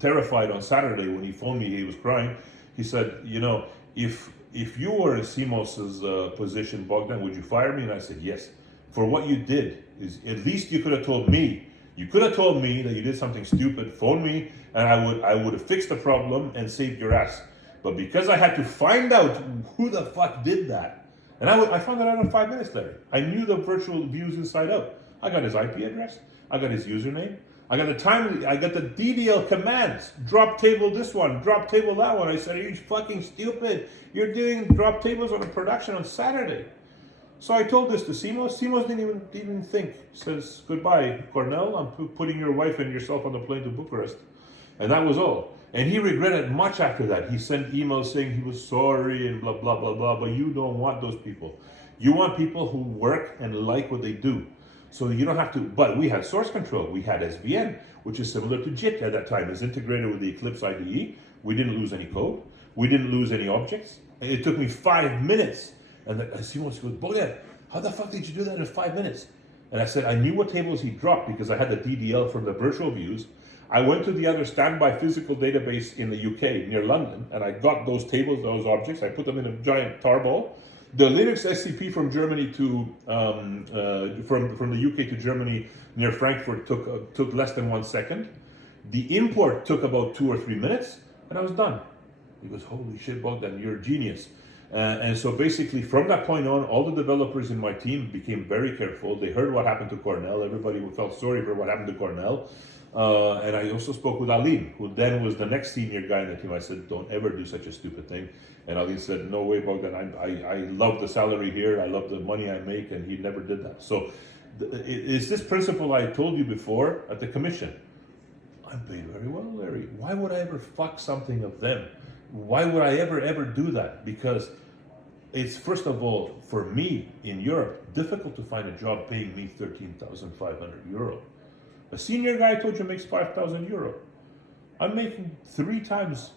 terrified on Saturday when he phoned me. He was crying. He said, if you were in Simos's position, Bogdan, would you fire me? And I said, yes. For what you did, is at least you could have told me. You could have told me that you did something stupid. Phone me, and I would have fixed the problem and saved your ass. But because I had to find out who the fuck did that, and I found that out in 5 minutes, Larry. I knew the virtual views inside out. I got his IP address. I got his username. I got the DDL commands. Drop table this one. Drop table that one. I said, are you fucking stupid? You're doing drop tables on a production on Saturday. So I told this to Simos. Simos didn't even think. Says, goodbye, Cornell. I'm putting your wife and yourself on the plane to Bucharest. And that was all. And he regretted much after that. He sent emails saying he was sorry and blah, blah, blah, blah. But you don't want those people. You want people who work and like what they do. So you don't have to, but we had source control. We had SVN, which is similar to JIT at that time. It's integrated with the Eclipse IDE. We didn't lose any code. We didn't lose any objects. It took me 5 minutes. And Simon goes, Bogdan, how the fuck did you do that in 5 minutes? And I said, I knew what tables he dropped because I had the DDL from the virtual views. I went to the other standby physical database in the UK near London, and I got those tables, those objects. I put them in a giant tarball. The Linux SCP from Germany to from the UK to Germany near Frankfurt took less than 1 second. The import took about 2 or 3 minutes, and I was done. He goes, "Holy shit, Bogdan, you're a genius!" And so basically, from that point on, all the developers in my team became very careful. They heard what happened to Cornell. Everybody felt sorry for what happened to Cornell. And I also spoke with Aline, who then was the next senior guy in the team. I said, don't ever do such a stupid thing. And Aline said, no way, Bogdan, I love the salary here. I love the money I make. And he never did that. So it's this principle I told you before at the commission. I'm paid very well, Larry. Why would I ever fuck something of them? Why would I ever do that? Because it's, first of all, for me in Europe, difficult to find a job paying me 13,500 euro. A senior guy I told you makes 5,000 euro. I'm making 3 times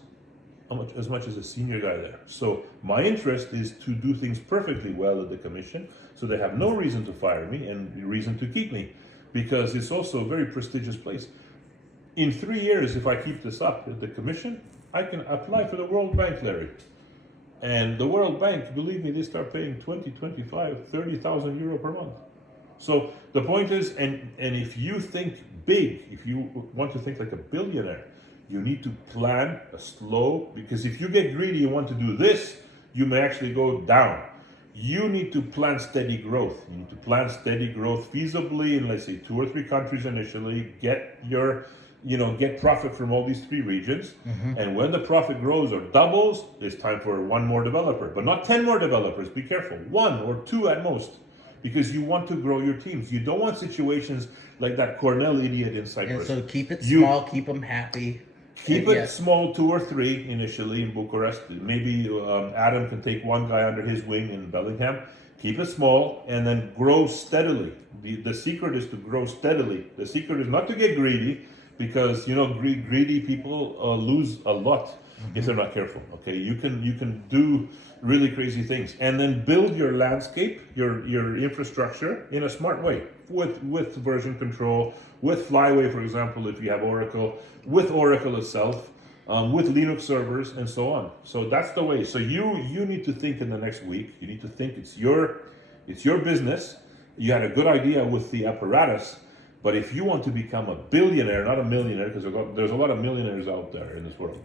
as much as a senior guy there. So my interest is to do things perfectly well at the commission, so they have no reason to fire me and reason to keep me, because it's also a very prestigious place. In 3 years, if I keep this up at the commission, I can apply for the World Bank, Larry. And the World Bank, believe me, they start paying 20, 25, 30,000 euro per month. So the point is, and if you think big, if you want to think like a billionaire, you need to plan a slow, because if you get greedy and want to do this, you may actually go down. You need to plan steady growth. You need to plan steady growth feasibly in, let's say, 2 or 3 countries initially. Get your get profit from all these three regions. And when the profit grows or doubles, it's time for one more developer, but not 10 more developers. Be careful, one or two at most, because you want to grow your teams. You don't want situations like that Cornell idiot in And Cyprus. so keep it You- small, keep them happy. Keep And it yes. small, 2 or 3 initially in Bucharest. Maybe Adam can take one guy under his wing in Bellingham. Keep it small and then grow steadily. The secret is to grow steadily. The secret is not to get greedy, because greedy people lose a lot if they're not careful. Okay, you can do really crazy things, and then build your landscape, your infrastructure in a smart way with version control, with Flyway, for example, if you have Oracle, with Oracle itself, with Linux servers, and so on. So that's the way. So you need to think in the next week. You need to think it's your business. You had a good idea with the apparatus, but if you want to become a billionaire, not a millionaire, because there's a lot of millionaires out there in this world.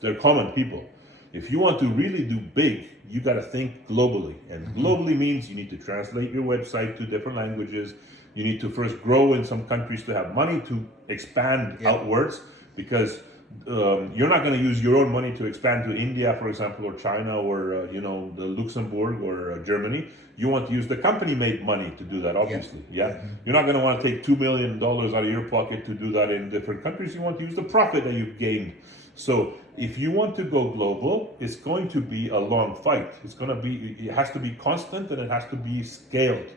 They're common people. If you want to really do big, you got to think globally. And globally means you need to translate your website to different languages. You need to first grow in some countries to have money to expand outwards, because you're not going to use your own money to expand to India, for example, or China, or the Luxembourg or Germany. You want to use the company-made money to do that, obviously. Yeah, you're not going to want to take $2 million out of your pocket to do that in different countries. You want to use the profit that you've gained. So if you want to go global, it's going to be a long fight. It has to be constant, and it has to be scaled.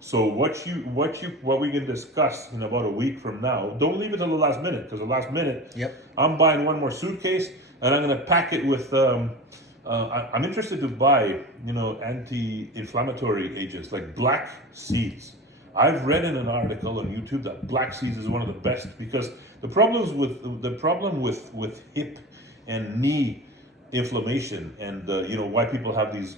So what we can discuss in about a week from now, don't leave it till the last minute, because the last minute, I'm buying one more suitcase, and I'm going to pack it with. I'm interested to buy, anti-inflammatory agents like black seeds. I've read in an article on YouTube that black seeds is one of the best, because the problem with hip and knee inflammation, and why people have these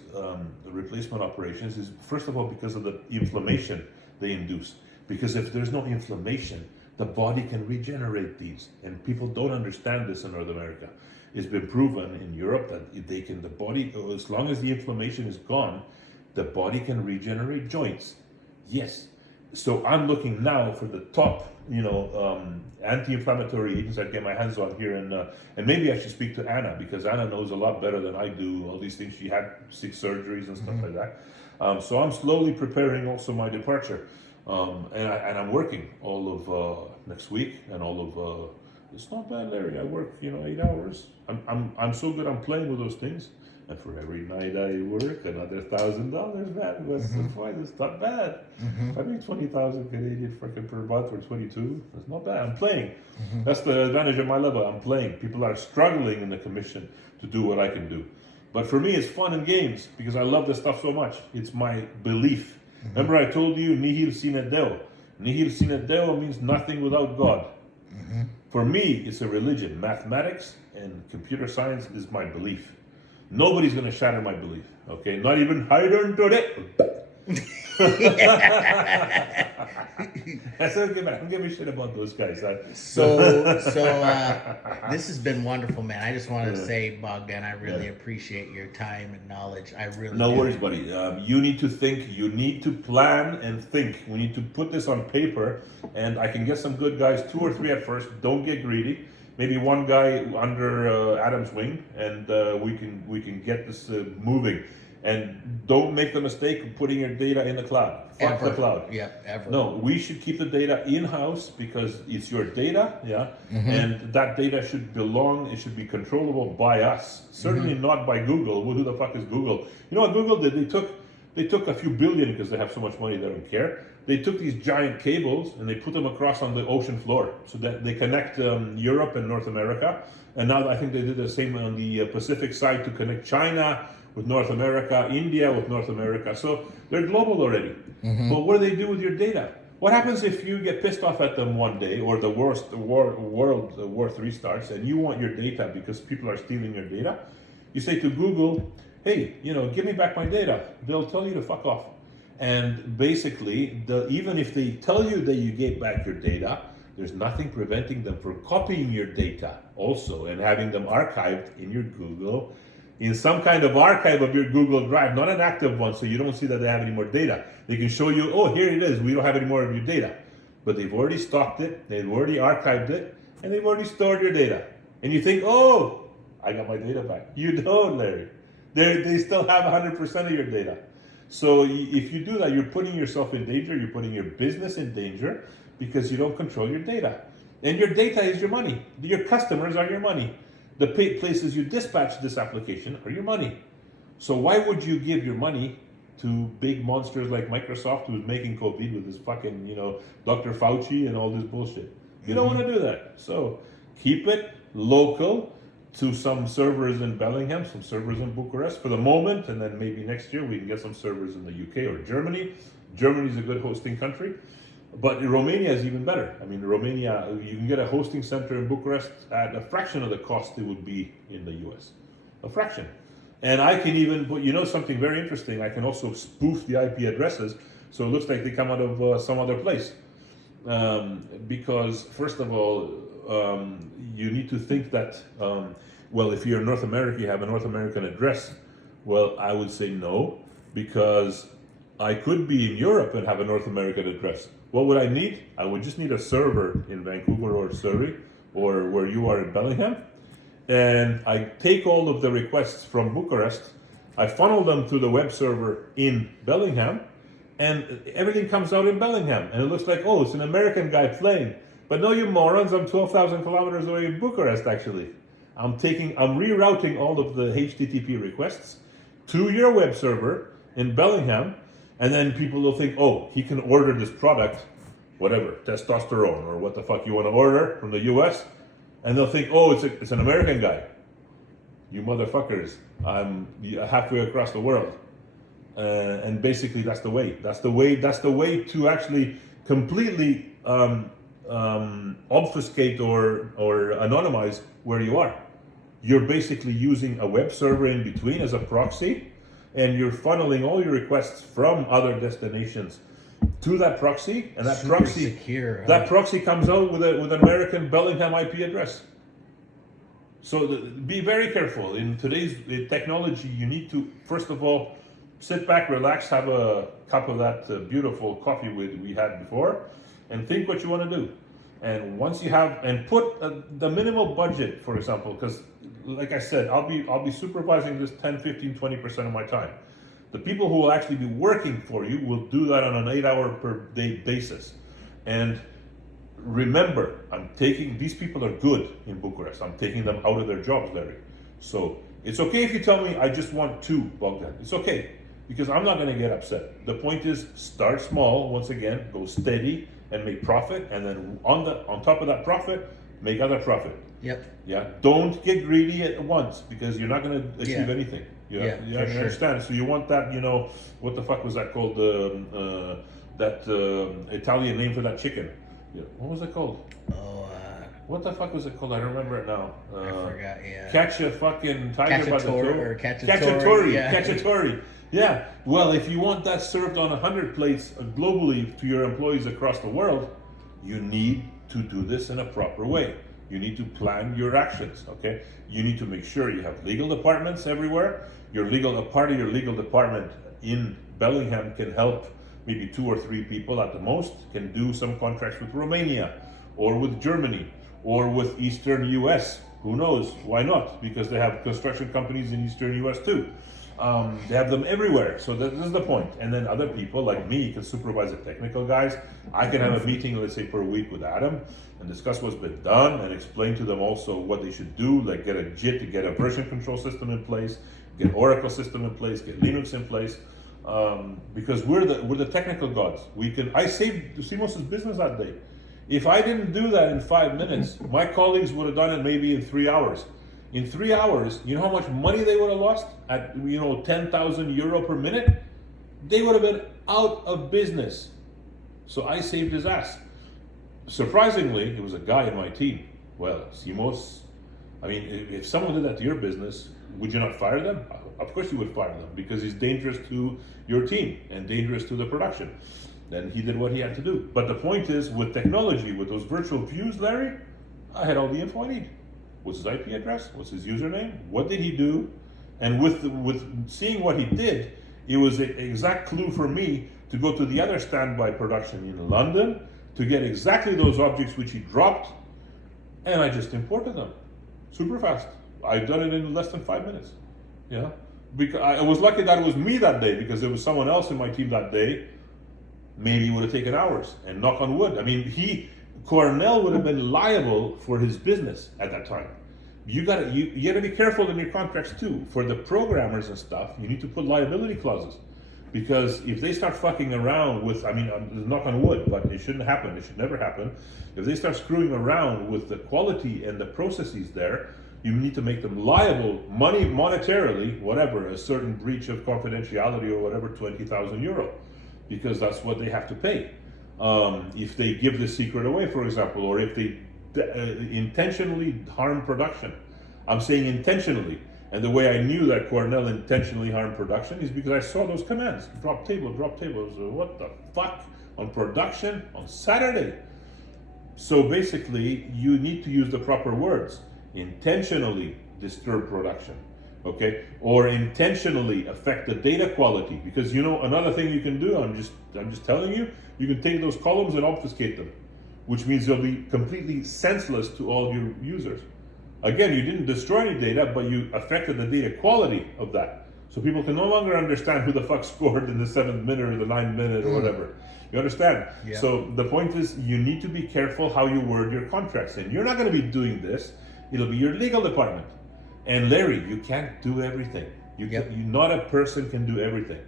replacement operations, is first of all because of the inflammation they induce. Because if there's no inflammation, the body can regenerate these, and people don't understand this in North America. It's been proven in Europe that the body, as long as the inflammation is gone, the body can regenerate joints. Yes. So I'm looking now for the top, anti-inflammatory agents I get my hands on here, and maybe I should speak to Anna, because Anna knows a lot better than I do all these things. She had 6 surgeries and stuff like that. So I'm slowly preparing also my departure, and I'm working all of next week and all of. It's not bad, Larry. I work 8 hours. I'm so good. I'm playing with those things. And for every night I work, another $1,000, man. That's fine. It's not bad. If I make 20,000 Canadian freaking per month, or 22, that's not bad. I'm playing. That's the advantage of my level. I'm playing. People are struggling in the commission to do what I can do. But for me, it's fun and games, because I love this stuff so much. It's my belief. Remember, I told you nihil sine Deo. Nihil sine Deo means nothing without God. For me, it's a religion. Mathematics and computer science is my belief. Nobody's going to shatter my belief, okay? Not even Haydn today. I don't give a shit about those guys. So this has been wonderful, man. I just wanted to say, Bogdan, I really appreciate your time and knowledge. I really No do. worries, buddy. You need to think. You need to plan and think. We need to put this on paper, and I can get some good guys, 2 or 3 at first. Don't get greedy. Maybe one guy under Adam's wing, and we can get this moving. And don't make the mistake of putting your data in the cloud. Fuck the cloud. Yep, ever. No, we should keep the data in-house, because it's your data, and that data should belong, it should be controllable by us. Certainly not by Google. Well, who the fuck is Google? You know what Google did? They took a few billion, because they have so much money they don't care. They took these giant cables and they put them across on the ocean floor, so that they connect Europe and North America. And now I think they did the same on the Pacific side to connect China with North America, India with North America. So they're global already. But what do they do with your data? What happens if you get pissed off at them one day, or the war 3 starts, and you want your data because people are stealing your data? You say to Google, hey, give me back my data. They'll tell you to fuck off. And basically, even if they tell you that you gave back your data, there's nothing preventing them from copying your data also and having them archived in your Google, in some kind of archive of your Google Drive, not an active one, so you don't see that they have any more data. They can show you, oh, here it is, we don't have any more of your data. But they've already stocked it, they've already archived it, and they've already stored your data. And you think, oh, I got my data back. You don't, Larry. They still have 100% of your data. So if you do that, you're putting yourself in danger, you're putting your business in danger because you don't control your data. And your data is your money. Your customers are your money. The places you dispatch this application are your money. So why would you give your money to big monsters like Microsoft, who's making COVID with this fucking, Dr. Fauci and all this bullshit? You don't want to do that. So keep it local to some servers in Bellingham, some servers in Bucharest for the moment, and then maybe next year we can get some servers in the UK or Germany. Germany is a good hosting country, but Romania is even better. I mean, Romania, you can get a hosting center in Bucharest at a fraction of the cost it would be in the US. A fraction. And I can even put, something very interesting, I can also spoof the IP addresses so it looks like they come out of some other place. Because, first of all, you need to think that, if you're in North America, you have a North American address. Well, I would say no, because I could be in Europe and have a North American address. What would I need? I would just need a server in Vancouver or Surrey, or where you are in Bellingham. And I take all of the requests from Bucharest, I funnel them to the web server in Bellingham, and everything comes out in Bellingham. And it looks like, oh, it's an American guy playing. But no, you morons, I'm 12,000 kilometers away in Bucharest, actually. I'm rerouting all of the HTTP requests to your web server in Bellingham, and then people will think, oh, he can order this product, whatever, testosterone, or what the fuck you want to order from the US, and they'll think, oh, it's an American guy. You motherfuckers, I'm halfway across the world. And basically that's the way. That's the way to actually completely obfuscate or anonymize where you are. You're basically using a web server in between as a proxy, and you're funneling all your requests from other destinations to that proxy, and that Super proxy secure, that proxy comes out with an American Bellingham IP address. So be very careful. In today's technology, you need to, first of all, sit back, relax, have a cup of that beautiful coffee we had before, and think what you want to do. And once you have, and put the minimal budget, for example, because like I said, I'll be supervising this 10, 15, 20% of my time. The people who will actually be working for you will do that on an 8-hour per day basis. And remember, these people are good in Bucharest. I'm taking them out of their jobs, Larry. So it's okay if you tell me I just want 2, Bogdan. It's okay, because I'm not going to get upset. The point is, start small, once again, go steady and make profit, and then on top of that profit, make other profit. Yep. Yeah. Don't get greedy at once, because you're not going to achieve anything. You understand? So you want that, what the fuck was that called? That Italian name for that chicken. Yeah. What was it called? Oh, what the fuck was it called? I don't remember it now. I forgot, yeah. Catch a fucking tiger by the toe. Or Cacciatore. Yeah. Cacciatore. Yeah. Well, if you want that served on 100 plates globally to your employees across the world, you need to do this in a proper way. You need to plan your actions, okay? You need to make sure you have legal departments everywhere. A part of your legal department in Bellingham can help maybe 2 or 3 people at the most, can do some contracts with Romania or with Germany or with Eastern US. Who knows? Why not? Because they have construction companies in Eastern US too. They have them everywhere. So this is the point. And then other people like me can supervise the technical guys. I can have a meeting, let's say per week with Adam, and discuss what's been done and explain to them also what they should do, like get a JIT to get a version control system in place, get Oracle system in place, get Linux in place. Because we're the technical gods. I saved CMOS's business that day. If I didn't do that in 5 minutes, my colleagues would have done it maybe in 3 hours. In 3 hours, you know how much money they would have lost at 10,000 euro per minute? They would have been out of business. So I saved his ass. Surprisingly, it was a guy in my team. Well, CMOS, if someone did that to your business, would you not fire them? Of course you would fire them, because he's dangerous to your team and dangerous to the production. Then he did what he had to do. But the point is, with technology, with those virtual views, Larry, I had all the info I need. What's his IP address? What's his username? What did he do? And with seeing what he did, it was an exact clue for me to go to the other standby production in London to get exactly those objects which he dropped and I just imported them, super fast. I've done it in less than 5 minutes. Yeah, because I was lucky that it was me that day, because there was someone else in my team that day. Maybe it would have taken hours. And knock on wood, I mean, Cornell would have been liable for his business at that time. You gotta be careful in your contracts too. For the programmers and stuff, you need to put liability clauses, because if they start fucking around with, I mean, knock on wood, but it shouldn't happen. It should never happen. If they start screwing around with the quality and the processes there, you need to make them liable, monetarily, whatever, a certain breach of confidentiality or whatever, 20,000 euro, because that's what they have to pay. If they give the secret away, for example, or if they intentionally harm production. I'm saying intentionally. And the way I knew that Cornell intentionally harmed production is because I saw those commands. Drop table, drop table. So what the fuck? On production? On Saturday? So basically, you need to use the proper words. Intentionally disturb production. Okay? Or intentionally affect the data quality. Because another thing you can do, I'm just telling you, you can take those columns and obfuscate them, which means they'll be completely senseless to all your users. Again, you didn't destroy any data, but you affected the data quality of that. So people can no longer understand who the fuck scored in the 7th minute or the 9th minute or whatever. You understand? Yeah. So the point is, you need to be careful how you word your contracts. And you're not going to be doing this. It'll be your legal department. And Larry, you can't do everything. Not a person can do everything.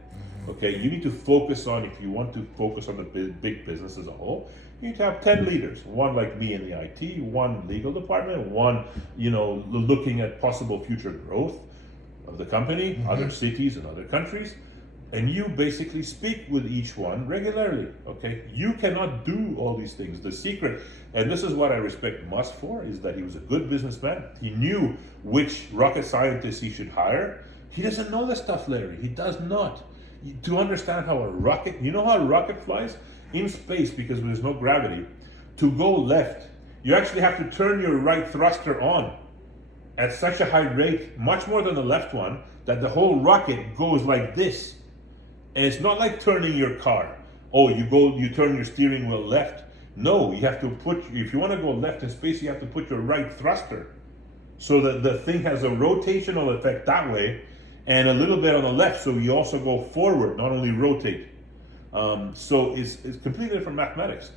Okay, you need to focus on, if you want to focus on the big business as a whole, you need to have 10 leaders, one like me in the IT, one legal department, one, looking at possible future growth of the company, other cities and other countries, and you basically speak with each one regularly, okay? You cannot do all these things. The secret, and this is what I respect Musk for, is that he was a good businessman. He knew which rocket scientists he should hire. He doesn't know this stuff, Larry. He does not. To understand how a rocket, how a rocket flies? In space, because there's no gravity, to go left, you actually have to turn your right thruster on at such a high rate, much more than the left one, that the whole rocket goes like this. And it's not like turning your car. Oh, you turn your steering wheel left. No, you have to if you want to go left in space, you have to put your right thruster, so that the thing has a rotational effect that way, and a little bit on the left, so you also go forward, not only rotate. So it's completely different mathematics.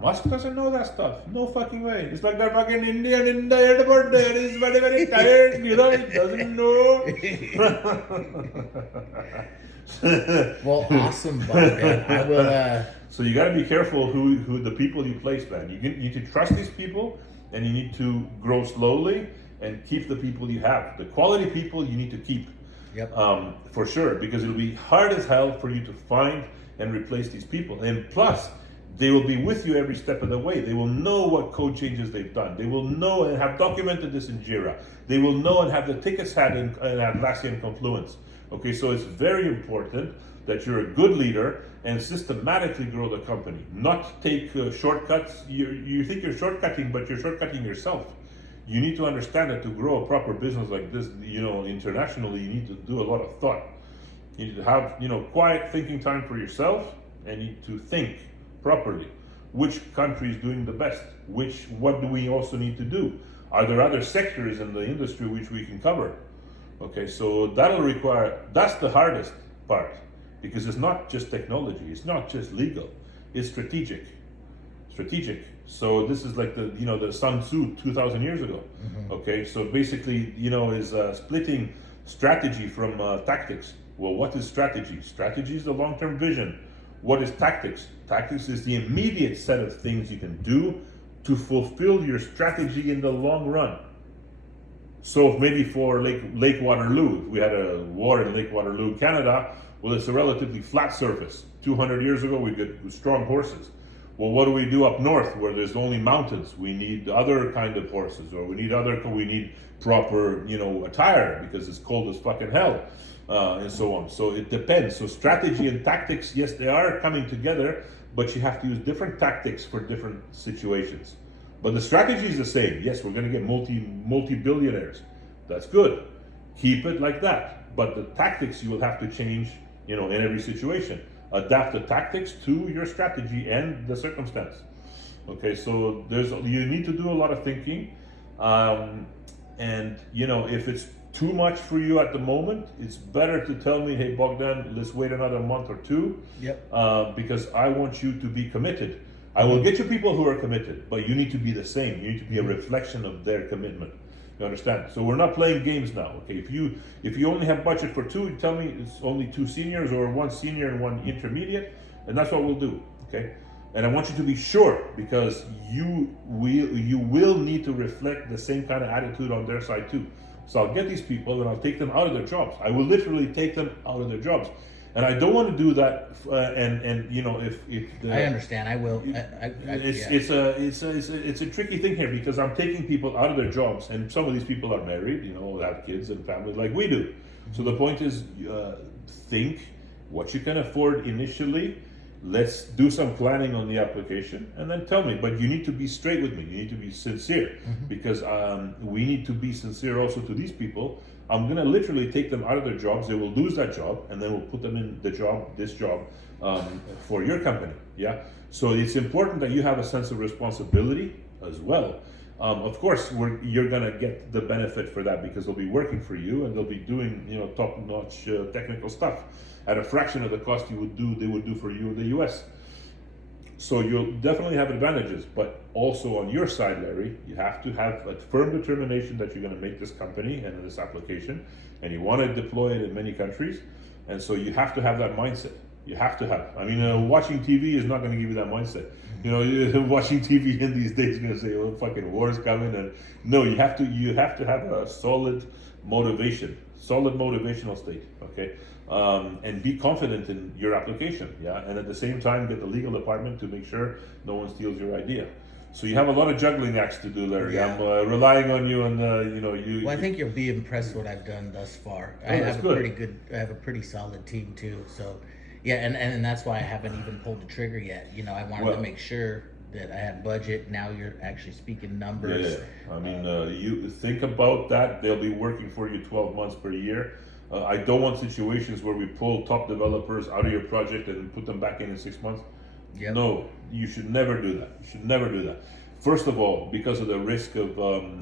Musk doesn't know that stuff. No fucking way. It's like that fucking Indian in the airport there is very, very tired. He doesn't know. Well, awesome, Bogdan. I will. So you got to be careful who the people you place, man. You need to trust these people, and you need to grow slowly and keep the people you have. The quality people you need to keep. Yep. For sure, because it'll be hard as hell for you to find and replace these people. And plus, they will be with you every step of the way. They will know what code changes they've done. They will know and have documented this in Jira. They will know and have the tickets had in Atlassian Confluence. Okay, so it's very important that you're a good leader and systematically grow the company. Not take shortcuts. You think you're shortcutting, but you're shortcutting yourself. You need to understand that to grow a proper business like this, internationally, you need to do a lot of thought. You need to have, quiet thinking time for yourself, and you need to think properly. Which country is doing the best? What do we also need to do? Are there other sectors in the industry which we can cover? Okay, so that's the hardest part, because it's not just technology, it's not just legal, it's strategic. So this is like the Sun Tzu 2,000 years ago. Okay, so basically, is splitting strategy from tactics. Well, what is strategy? Strategy is the long-term vision. What is tactics? Tactics is the immediate set of things you can do to fulfill your strategy in the long run. So maybe for Lake Waterloo, if we had a war in Lake Waterloo, Canada, well, it's a relatively flat surface. 200 years ago, we got strong horses. Well, what do we do up north where there's only mountains? We need other kind of horses, or we need proper, attire, because it's cold as fucking hell, and so on. So it depends. So strategy and tactics, yes, they are coming together, but you have to use different tactics for different situations. But the strategy is the same. Yes, we're going to get multi-billionaires. That's good. Keep it like that. But the tactics you will have to change, in every situation. Adapt the tactics to your strategy and the circumstance. Okay, so you need to do a lot of thinking, and if it's too much for you at the moment, it's better to tell me, hey Bogdan, let's wait another month or two. Yep. Because I want you to be committed. I will get you people who are committed, but you need to be the same. You need to be a reflection of their commitment. You understand? So we're not playing games now. Okay, if you only have budget for two, tell me it's only two seniors or one senior and one intermediate, and that's what we'll do. Okay. And I want you to be sure, because you will need to reflect the same kind of attitude on their side too. So I'll get these people and I'll take them out of their jobs. I will literally take them out of their jobs, and I don't want to do that. If I understand. I will. It's a tricky thing here, because I'm taking people out of their jobs, and some of these people are married, have kids and families like we do. So the point is, think what you can afford initially. Let's do some planning on the application, and then tell me. But you need to be straight with me. You need to be sincere, because we need to be sincere also to these people. I'm gonna literally take them out of their jobs. They will lose that job, and then we'll put them in this job for your company. Yeah. So it's important that you have a sense of responsibility as well. Of course, you're gonna get the benefit for that, because they'll be working for you and they'll be doing top-notch technical stuff at a fraction of the cost they would do for you in the US. So you'll definitely have advantages, but also on your side, Larry, you have to have a firm determination that you're going to make this company and this application, and you want to deploy it in many countries. And so you have to have that mindset. You have to have. I mean, watching TV is not going to give you that mindset. Watching TV in these days is going to say, "Oh, fucking war's coming," and no, you have to have a solid motivational state. Okay. And be confident in your application, yeah, and at the same time get the legal department to make sure no one steals your idea. So you have a lot of juggling acts to do, Larry. Yeah. I'm relying on you, and you. Well, I think you'll be impressed what I've done thus far. Oh, that's good. I have a pretty solid team too. So, yeah, and that's why I haven't even pulled the trigger yet. I wanted to make sure that I had budget. Now you're actually speaking numbers. Yeah. I mean, you think about that. They'll be working for you 12 months per year. I don't want situations where we pull top developers out of your project and put them back in 6 months. Yep. No, you should never do that. You should never do that. First of all, because of the risk of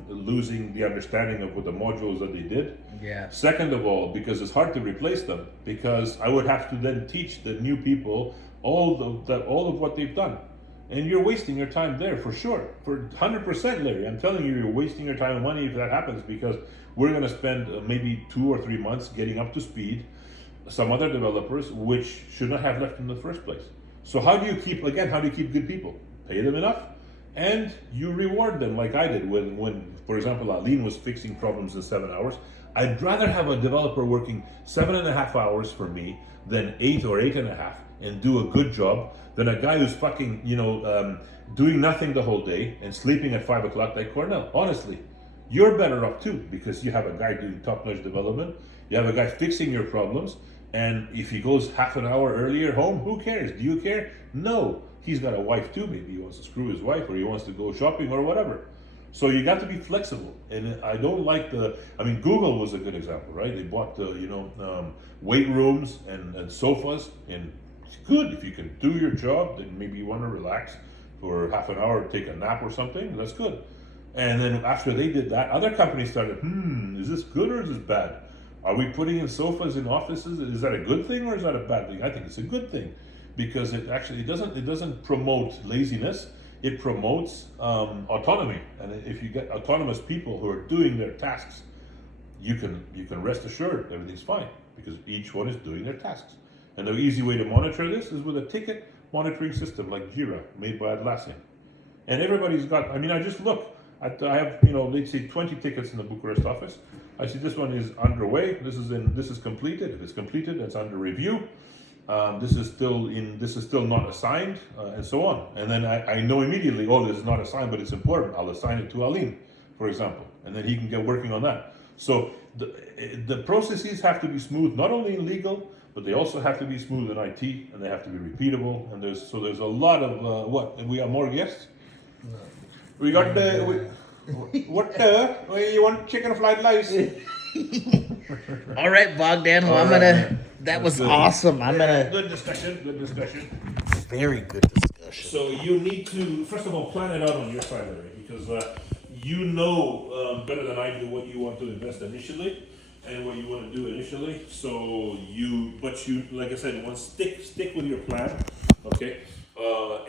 losing the understanding of what the modules that they did. Yeah. Second of all, because it's hard to replace them, because I would have to then teach the new people all of what they've done. And you're wasting your time there for sure, for 100%, Larry. I'm telling you, you're wasting your time and money if that happens, because we're going to spend maybe 2 or 3 months getting up to speed some other developers, which should not have left in the first place. So how do you keep good people? Pay them enough, and you reward them like I did when for example, Aline was fixing problems in 7 hours. I'd rather have a developer working 7.5 hours for me than 8 or 8.5 and do a good job than a guy who's fucking, doing nothing the whole day and sleeping at 5 o'clock like Cornell. Honestly, you're better off too, because you have a guy doing top-notch development. You have a guy fixing your problems, and if he goes half an hour earlier home, who cares? Do you care? No. He's got a wife too. Maybe he wants to screw his wife, or he wants to go shopping or whatever. So you got to be flexible. And I don't like Google was a good example, right? They bought weight rooms and sofas, and it's good if you can do your job. Then maybe you want to relax for half an hour, take a nap or something. That's good. And then after they did that, other companies started, is this good or is this bad? Are we putting in sofas in offices? Is that a good thing or is that a bad thing? I think it's a good thing, because it doesn't promote laziness. It promotes autonomy. And if you get autonomous people who are doing their tasks, you can rest assured everything's fine, because each one is doing their tasks. And the easy way to monitor this is with a ticket monitoring system like Jira, made by Atlassian. And everybody's got, I just look. I have, let's say 20 tickets in the Bucharest office. I see this one is underway. This is completed. If it's completed, it's under review. This is still not assigned, and so on. And then I know immediately, this is not assigned, but it's important. I'll assign it to Aline, for example, and then he can get working on that. So the processes have to be smooth, not only in legal, but they also have to be smooth in IT, and they have to be repeatable. And there's a lot of what? And we have more guests. We got you want chicken fried rice? All right, Bogdan. Well, that was awesome. Good discussion. very good discussion. So you need to, first of all, plan it out on your side, Larry, because you know better than I do what you want to invest initially and what you want to do initially. So like I said, stick with your plan, okay?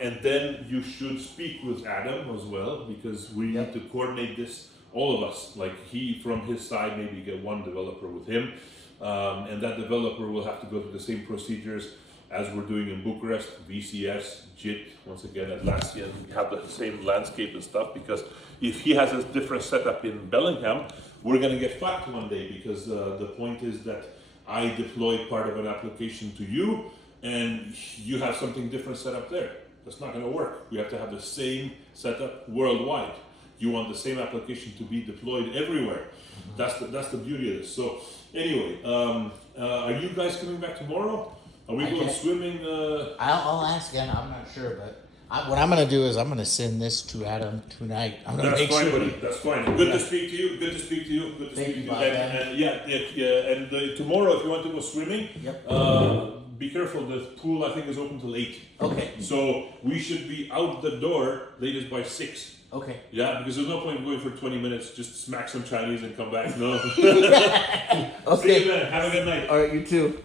And then you should speak with Adam as well, because we need to coordinate this, all of us. Like he, from his side, maybe get one developer with him, and that developer will have to go through the same procedures as we're doing in Bucharest, VCS, JIT, once again, Atlassian, have the same landscape and stuff, because if he has a different setup in Bellingham, we're gonna get fucked one day, because the point is that I deployed part of an application to you, and you have something different set up there. That's not gonna work. We have to have the same setup worldwide. You want the same application to be deployed everywhere. That's the beauty of this. So anyway, are you guys coming back tomorrow? Are we going swimming? I'll ask him. I'm not sure, but what I'm going to do is I'm going to send this to Adam tonight. I'm going to That's make fine, sure. buddy. That's fine. Good to speak to you. Good to speak to you. Good to Thank speak you, to Bob. you. And tomorrow, if you want to go swimming, be careful. The pool, I think, is open till 8. Okay. So we should be out the door latest by 6. Okay. Yeah, because there's no point going for 20 minutes, just smack some Chinese and come back. No. Okay. See you then. Have a good night. All right, you too.